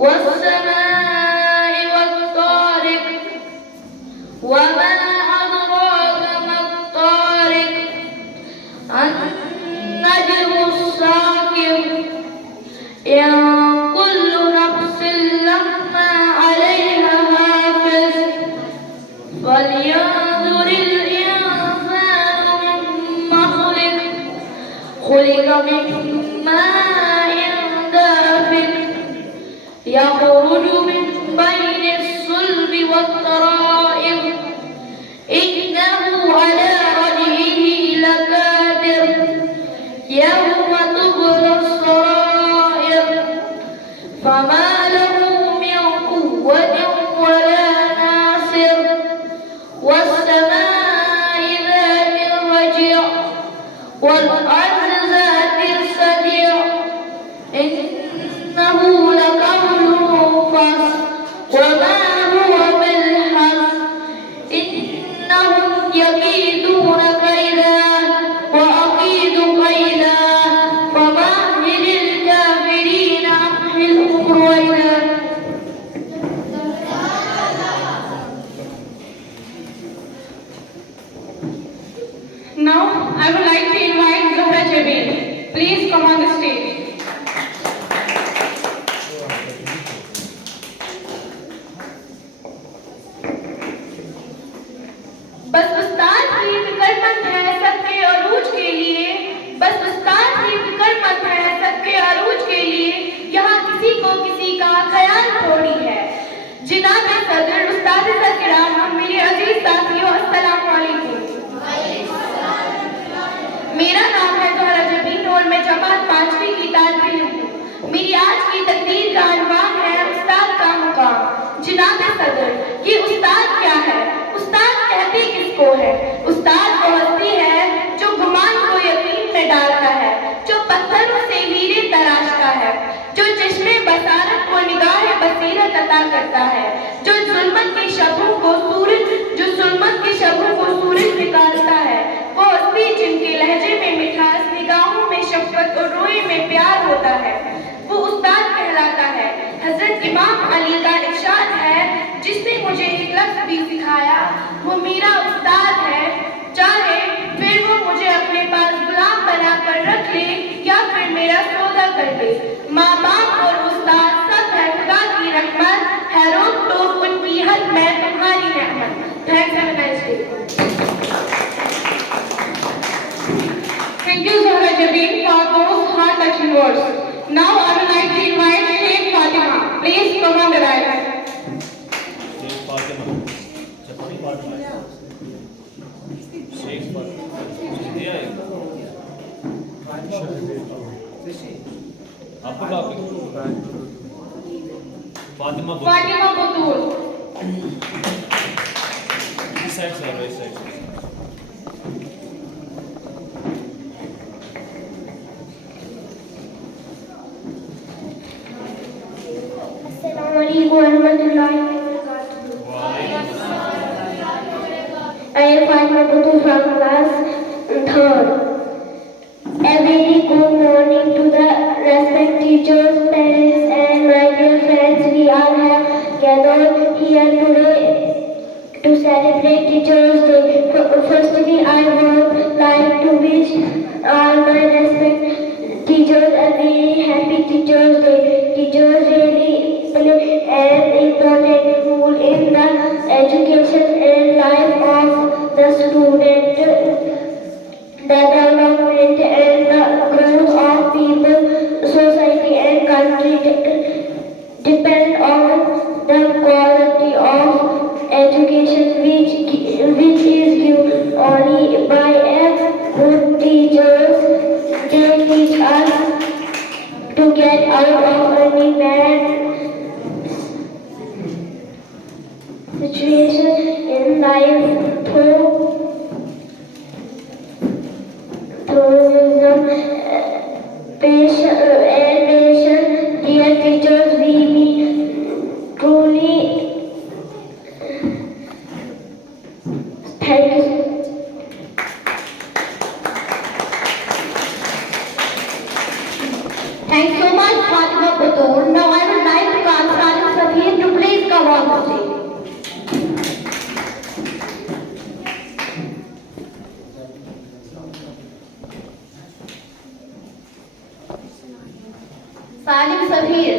Was-samaa'i wat-tariq. Wa ma adraka mat-tariq. An-najmu as-saqib. Ya kullu nafsin lamma 'alayha hafiz. Falyanzuril insanu mimma khuliq. Khuliqa min ma'in dafiq. Yakhruju min bayni as-sulbi wat-tara'ib. Innahu 'ala raj'ihi laqadir. Yawma tubla as-sara'ir. Fama lahu min quwwatin wa la nasir. Was-samaa'i dhatir raji'. Wal-ardi dhatir sadi'. Innahu laqawlun fasl. Wa ma huwa bil-hazl. Innahum yakiduna kayda. Wa aqidu kayda. Famahhilil kafirina amhilhum ruwaida. Now, I would like to invite Zohra Jabir. Please come on the stage. बस उस्ताद ही फिक्रमंद है सबके अरूज के लिए। बस उस्ताद ही फिक्रमंद है सबके अरूज के लिए। यहाँ किसी को किसी का ख्याल थोड़ी है। जिनाब सदर उस्ताद किराम, मेरे अजीज साथियों, अस्सलाम वालेकुम। मेरा नाम है ज़ोहरा जबीन और मैं जमात 5वीं की तालिबे इल्म हूँ। मेरी आज की तकरीर का अनवान है उस्ताद का मुकाम। जिनाब सदर, ये उस्ताद क्या है? उस्ताद कहते किसको है? उस्ताद वो हस्ती है जो गुमान को यकीन में डालता है, जो पत्थरों से हीरे तराशता है, शफ़क़त और रोए में प्यार होता है, वो उस्ताद कहलाता है। हजरत इमाम अली का इरशाद है, जिसने मुझे एक लफ्ज़ भी सिखाया वो मेरा उस्ताद है। चाहे फिर वो मुझे अपने पास गुलाम बना कर रख ले या फिर मेरा सौदा कर ले। माँ बाप और उस्ताद सब है खुदा की रहमत, है रोक टोक उनकी हद में तुम्हारी रहमत। Thanks, have a nice day. Thank you, Zahra Jabin, for those heart-touching words. Now I would like to invite Sheikh Fatima. Please come on the right. Sheikh Fatima चपानी Fatima Sheikh Fatima दिया है आपको टॉपिक फातिमा Fatima Batul. इस साइड से आ रहा है, इस साइड से Assalamualaikum warahmatullahi wabarakatuh. I am Fatima Batul from class 3rd. A very good morning to the respected teachers, parents and my dear friends. We all have gathered here today to celebrate Teachers' Day. Firstly, I would like to wish all my respected teachers a very happy Teachers' Day. Teachers really play an important role in the education and life of the student. The development and the growth of people, society and country depend on the quality of education which is given only by a good teachers. They teach us to get out of any bad situation in life through wisdom, patience. Dear teachers, we truly thank you. Thanks so much, Fatima Batul. Now I would like to ask Salim Sabir to please come on the stage. Salim Sabir.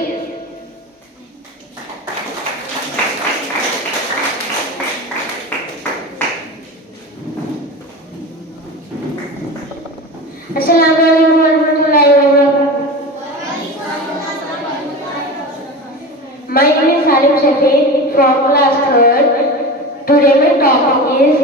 Assalamualaikum warahmatullahi wabarakatuh. My name is Salim Sabir from class 3rd. Today my topic is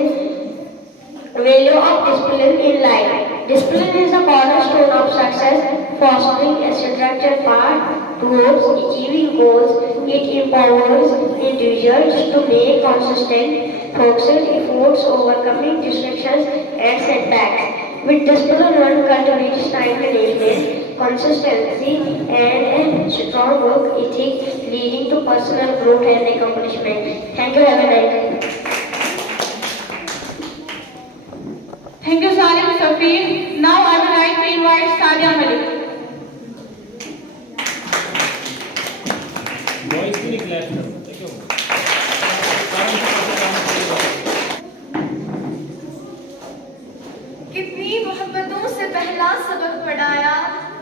value of discipline in life. Discipline is the cornerstone of success, fostering a structured path towards achieving goals. It empowers individuals to make consistent, focused efforts, overcoming distractions and setbacks. With discipline, one cultivates time management, consistency, and a strong work ethic, leading to personal growth and accomplishment. Thank you. Have a nice day. Thank you, Salim Sabir. Now I would like to invite Sadia Malik. Voice भी निकला है देखो कितनी मोहब्बतों से पहला सबक पढ़ाया,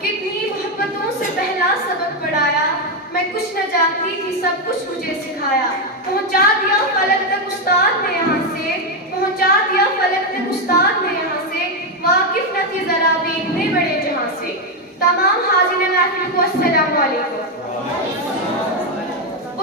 कितनी मोहब्बतों से पहला सबक पढ़ाया। मैं कुछ न जानती थी, सब कुछ मुझे सिखाया। पहुंचा दिया फलक तक उस्ताद ने यहाँ से, पहुंचा दिया फलक तक उस्ताद ने यहाँ से। वाकिफ न थी जरा भी इतने बड़े जहां से। तमाम हाजिर महफिल को अस्सलाम वालेकुम।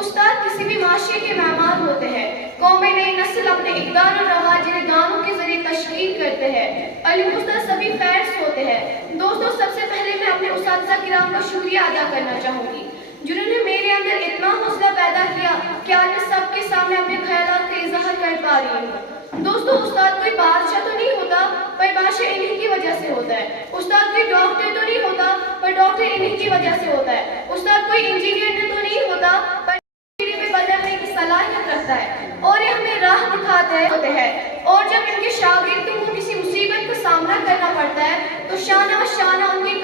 उस्ताद किसी भी माशरे के मेहमान होते हैं। कौमें नई नस्ल अपने इक़दार और रवाज जिन्हें गानों के जरिए तशकील करते हैं। अली-उस्ताद सभी फैर्स होते हैं। दोस्तों, सबसे पहले मैं अपने उस्ताद किराम का शुक्रिया अदा करना चाहूँगी, जिन्होंने मेरे अंदर इतना हौसला पैदा किया कि आज मैं सबके सामने अपने ख्यालात का इज़हार कर पा रही हूँ। दोस्तों, उस्ताद कोई बादशाह तो नहीं होता, पर बादशाह इन्हीं की वजह से होता है। उस्ताद कोई डॉक्टर तो नहीं होता, पर डॉक्टर इन्हीं की वजह से होता है। उस्ताद कोई इंजीनियर तो नहीं होता, पर बदलने की सलाहियत रखता है और ये हमें राह दिखाते हैं। और जब इनके शागिर्दों को किसी मुसीबत का सामना करना पड़ता है तो शाना उनके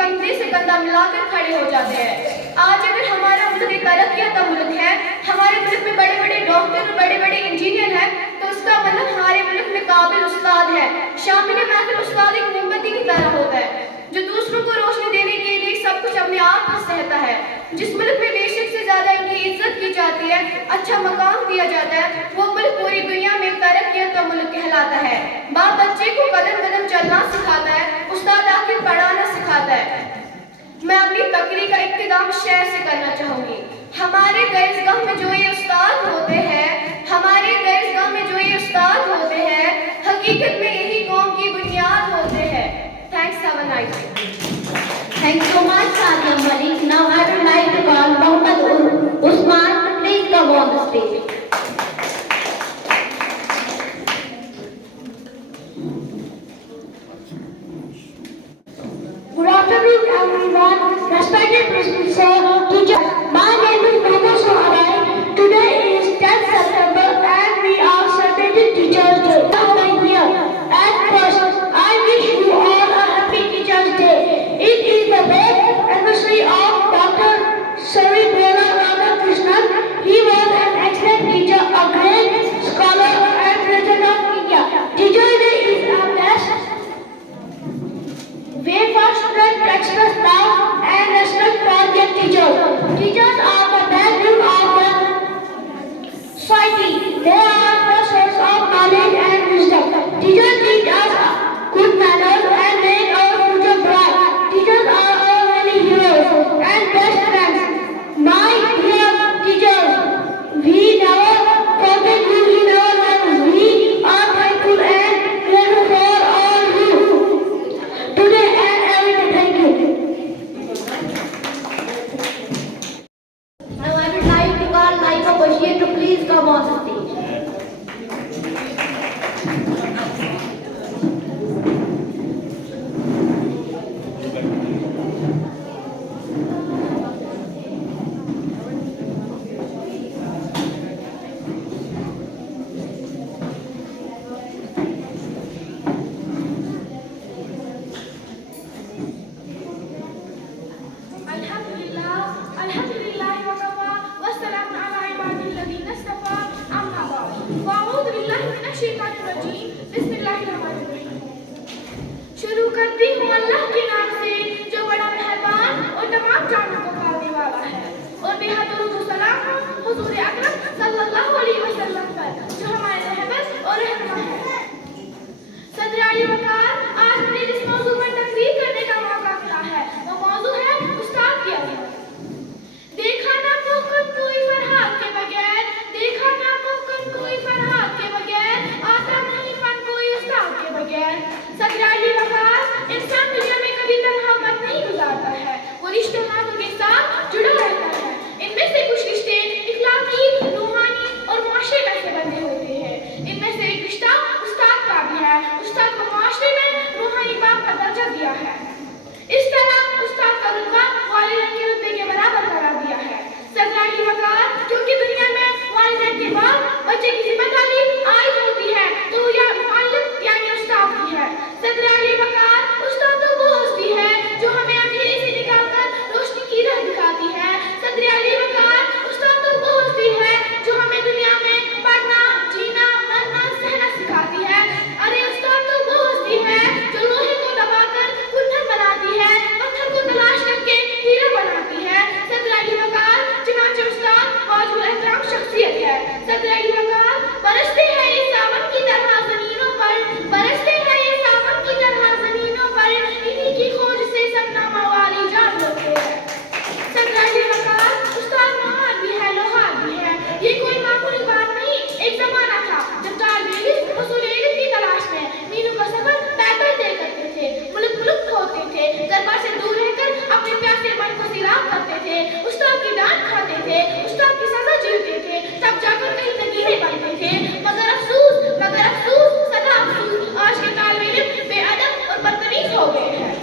कंधा मिलाकर खड़े हो जाते हैं। आज अगर हमारा मुल्क एक तरक्की याफ्ता मुल्क है, हमारे मुल्क में बड़े बड़े डॉक्टर और बड़े बड़े इंजीनियर हैं, तो उसका मतलब हमारे मुल्क में काबिल उस्ताद है। शामिल महफिल उस्ताद एक मोमबत्ती की तरह होता है जो दूसरों को रोशनी देने के लिए सब कुछ अपने आप में सहता है। जिस मुल्क में बेशक से ज्यादा इनकी इज्जत की जाती है, अच्छा मकाम दिया जाता है, वो मुल्क पूरी दुनिया में तरक्की याफ्ता मुल्क कहलाता है। बाप बच्चे को कदम कदम चलना सिखाता है, उस्ताद आखिर पढ़ाना सिखाता है। मैं अपनी तकरीर का इख्तिताम शेर से करना चाहूंगी। हमारे दरसगाह में जो ये उस्ताद होते हैं, हमारे दरसगाह में जो ये उस्ताद होते हैं, हकीकत में यही कौम की बुनियाद होते हैं। Thanks, have a nice day. Thank you so much, Sadia Malik. Now I would like to call Mohammad Usman to please come on the stage. Good afternoon, everyone. Respected principal, teacher. My name is Mohammad Soharai. Today is 10th September and we are celebrating Teachers' Day of the year. At first, I wish you all a happy Teachers' Day. It is the birth anniversary of Dr. Saripura Radhakrishnan. He was an excellent teacher, a great scholar and president of India. Teachers' Day is a blessed way for students to express love and respect for their teachers. Teachers are the backbone of the society. They are the source of knowledge and wisdom. Teachers teach us good manners and make our future bright. Teachers are our many heroes and best friends. My dear teachers, we never forget you in our lives. We are thankful and grateful for all you today and every day. Thank you. Now I would like to call Laika Bashir to please come on the stage. Alhamdulillah wa kafa wa salamun ala ibadihi alladhina istafa, amma ba'd. Wa a'udhu billahi minash shaitanir rajim. Bismillahir rahmanir rahim. शुरू करती हूँ अल्लाह के नाम से जो बड़ा मेहरबान और तमाम जानों को पालने वाला है, और बेहद दुरूद व सलाम हो हुजूर अकरम सल्लल्लाहु अलैहि वसल्लम पर जो हमारे रहबर और रहनुमा हैं। सदर आली वकार, आज मुझे जिस मौजू पर तकरीर करने का मौका मिला है वो मौजू है उस्ताद की अहमियत। देखा ना कोकन कोई फरहाद के बगैर, देखा ना कोकन कोई फरहाद के बगैर, आता नहीं फन कोई उस्ताद के बगैर। सदर आली वकार, इंसान दुनिया में कभी तन्हा वक्त नहीं गुजारता है, वो रिश्तों नातों के साथ जुड़ा रहता है। इनमें से कुछ रिश्ते इखलाकी, रूहानी और मुआशरे में से बंधे होते हैं। इनमें से एक रिश्ता उस्ताद का भी है। उस्ताद को मुआशरे में रूहानी बाप का दर्जा दिया है। इस तरह उस्ताद का रुतबा वालिदैन के रुतबे के बराबर करार दिया है। सदर आली वकार, क्योंकि दुनिया में वालिदैन के बाद बच्चे की जिम्मेदारी आयद होती है तो या मुअल्लिम यानी उस्ताद की है। सदर आली वकार, उस्ताद तो वो हस्ती है जो हमें अंधेरे से निकालकर रोशनी की राह दिखाती है। सदर आली वकार, उस्ताद तो वो हस्ती है जो हमें दुनिया में पढ़ना, जीना, मरना, सहना सिखाती है। अरे उस्ताद तो वो हस्ती है जो लोहे को दबाकर कुंदन बनाती है, पत्थर को तलाश करके हीरा बनाती है। सदर आली वकार, चुनांचे उस्ताद मौजूद एहतराम शख्सियत है। सदर आली वकार, बरसते हैं ये सावन की तरह जमीनों पर, बरसते हैं ये सावन की तरह जमीनों पर, इन्हीं की खोज से सपना वाली जान होते हैं। सदर आली वकार, उस्ताद महान भी है, लोहार भी है। ये कोई मामूली बात नहीं। एक जमाना था जब तालिब इल्म हुसूल इल्म की तलाश में मीलों का सफर पैदल तय करते थे, मुल्क मुल्क होते थे, दरबार से दूर रहकर अपने प्यासे मन को सिराब करते थे, उस्ताद की डांट खाते थे, उस्ताद की सजा झेलते थे, तब जाकर कहीं नगीने बनते थे। मगर अफसोस सदा अफसोस, आज के तालिब इल्म बेअदब और बदतमीज हो गए हैं।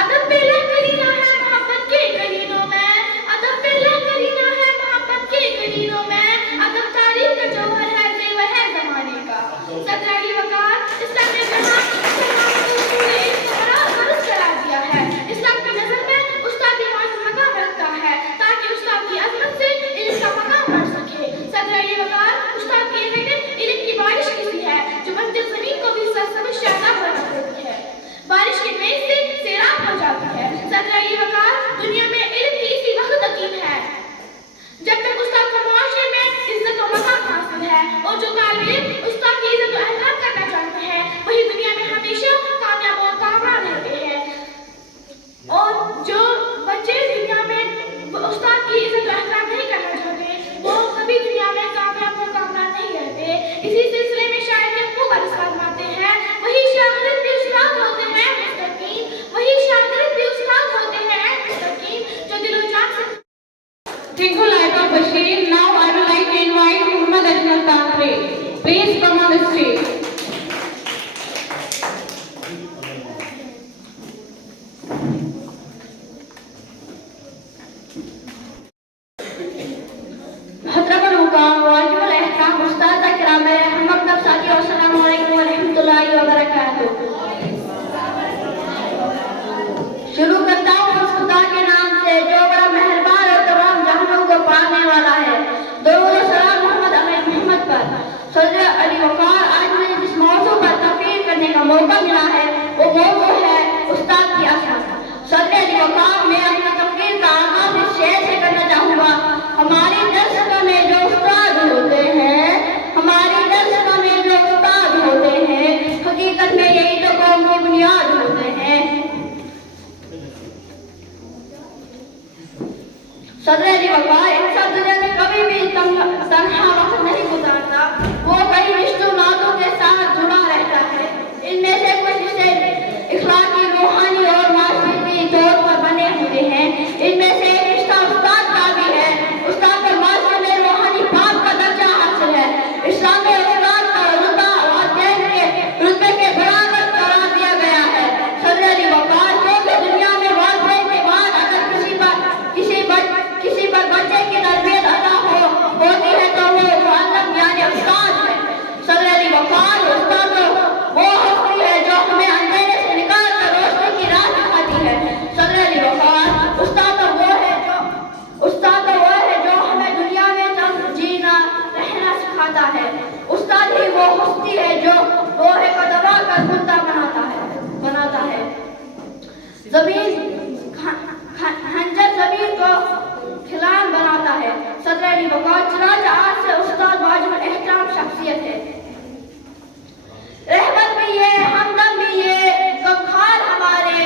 अदब पे लहकरीना है मोहब्बत के करीनों में, अदब पे लहकरीना है मोहब्बत के करीनों में, अदब तारीख का जौहर है, जेवर है जमाने का। सदर आली वकार, इस्लाम ने जहां फर्ज करार दिया है। इस्लाम की नजर में हमारी दर्शकों में जो उस्ताद होते हैं, हमारी दर्शकों में जो उस्ताद होते हैं, हकीकत में यही तो कौम की बुनियाद होते हैं। सदर अली वफा इंसान दुनिया में कभी भी तन्हा वक्त नहीं गुजारता। वो कई रिश्तों नातों के साथ जुड़ा रहता है। इनमें से कुछ रिश्ते इखलाकी, रूहानी और माशरती तौर पर बने हुए हैं। इनमें से एक रिश्ता उस्ताद का भी है। उस्ताद को माशरे में रूहानी बाप का दर्जा हासिल है। इस्लाम में उस्ताद का रुतबा वालिदैन के रुतबे के बराबर करार दिया गया है। सदर अली वफा जो कि दुनिया में वालिदैन के बाद अगर किसी पर बच्चे की तरबियत अदा होती है तो वो मुअल्लिम यानी उस्ताद है। सदर अली वफा उस्ताद वो हस्ती है जो हमें अंधेरे से निकाल कर रोशनी की राह दिखाती है। सदर अली वफा उस्ताद वो है जो हमें दुनिया में जीना रहना सिखाता है। उस्ताद ही वो हस्ती है जो लोहे को दबा कर मुद्दा बनाता है। खंजर जमीन को खिलान बनाता है। सदर अली वफा चुनांचे आज से उस्ताद वाजिबुल एहतराम शख्सियत है। रहबर भी ये, हमदम भी ये, गमखार हमारे।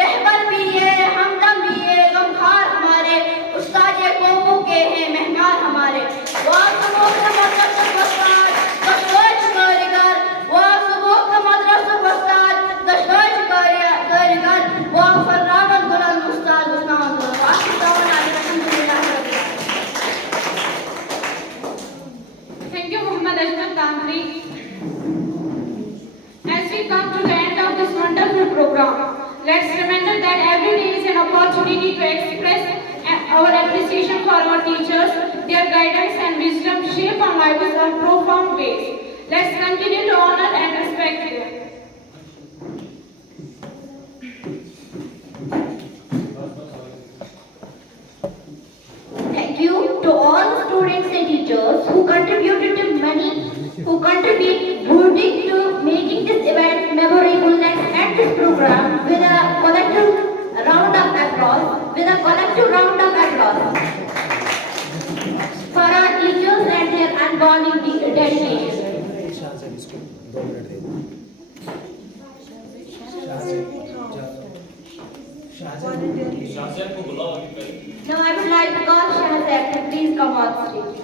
रहबर भी ये, हमदम भी ये, गमखार हमारे। उस्ताद ये कौमों के हैं, मेहमान हमारे। वाह सुबह का मदरसा उस्ताद, दशोच कारीगर। वाह सुबह का मदरसा उस्ताद, दशोच कारीगर। वाह फर्रावन गुलाम उस्ताद Usman Thank you, Muhammad Ashraf Tantri. As we come to the end of this wonderful program, let's remember that every day is an opportunity to express our appreciation for our teachers. Their guidance and wisdom shape our lives in profound ways. Let's continue to honor and respect them. Thank you to all students and teachers who contributed to making this event memorable. Let's end this program with a collective round of applause for our teachers and their unbounding dedication. Now I would like to call Shahzad to please come on stage.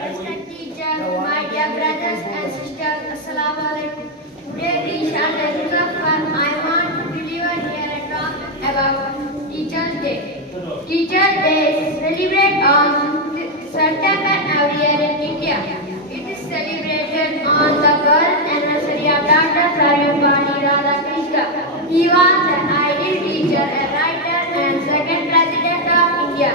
Respected teachers, my dear brothers and sisters, Assalamu alaikum. Today we shall discuss one. I want to deliver here a talk about Teachers' Day. Teachers' Day is celebrated on September every year in India. It is celebrated on the birth anniversary of Dr. Sarvepalli Radhakrishna. He was an ideal teacher, a writer, and second president of India.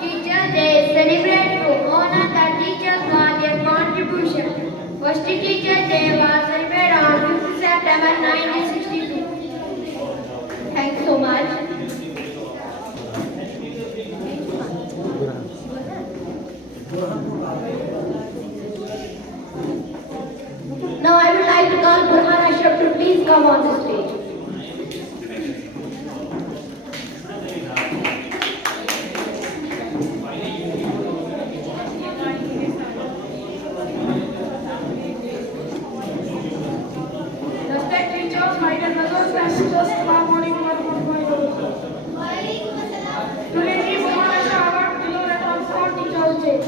Teachers' Day is celebrated to honor the teachers for their contribution. First Teachers' Day was celebrated on 5th September 1962. Thanks so much. Now I would like to call Burhan Ashraf to please come on the stage. Respected teachers, my dear brothers and sisters, Assalamu alaikum wa rahmatullahi wa barakatuh. Today we want to shower on Teachers' Day.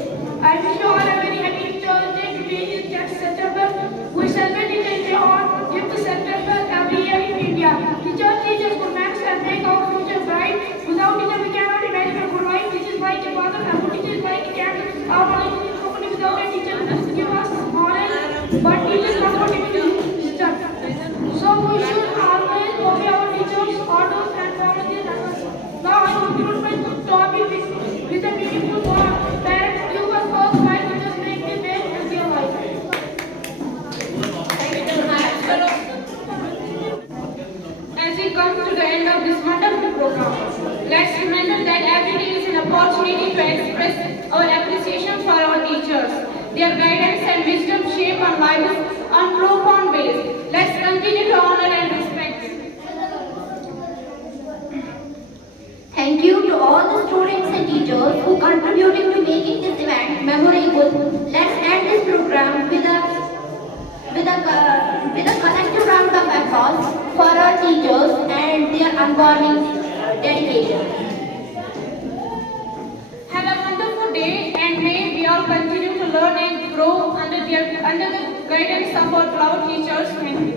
I wish you all a very happy Teachers' Day. Today is 10th September. We celebrate Teachers' Day on 5th September every year in India. Teachers teach us good manners and make our future bright. Without teacher, we cannot imagine a good life. Teachers like a father, and good teachers like a cat. Our knowledge is company without a teacher give us knowledge, but teachers not what it is. So we should always obey our teachers' orders and follow their advice. Now I conclude my topic with a meaningful thought. Parents give us first why teachers make the best in their life. As we come to the end of this wonderful program, let's remember that every day is an opportunity to express our appreciation for our teachers. Their guidance and wisdom shape our lives. applause for our teachers and their unwavering dedication. Have a wonderful day, and may we all continue to learn and grow under the guidance of our beloved teachers. Thank you.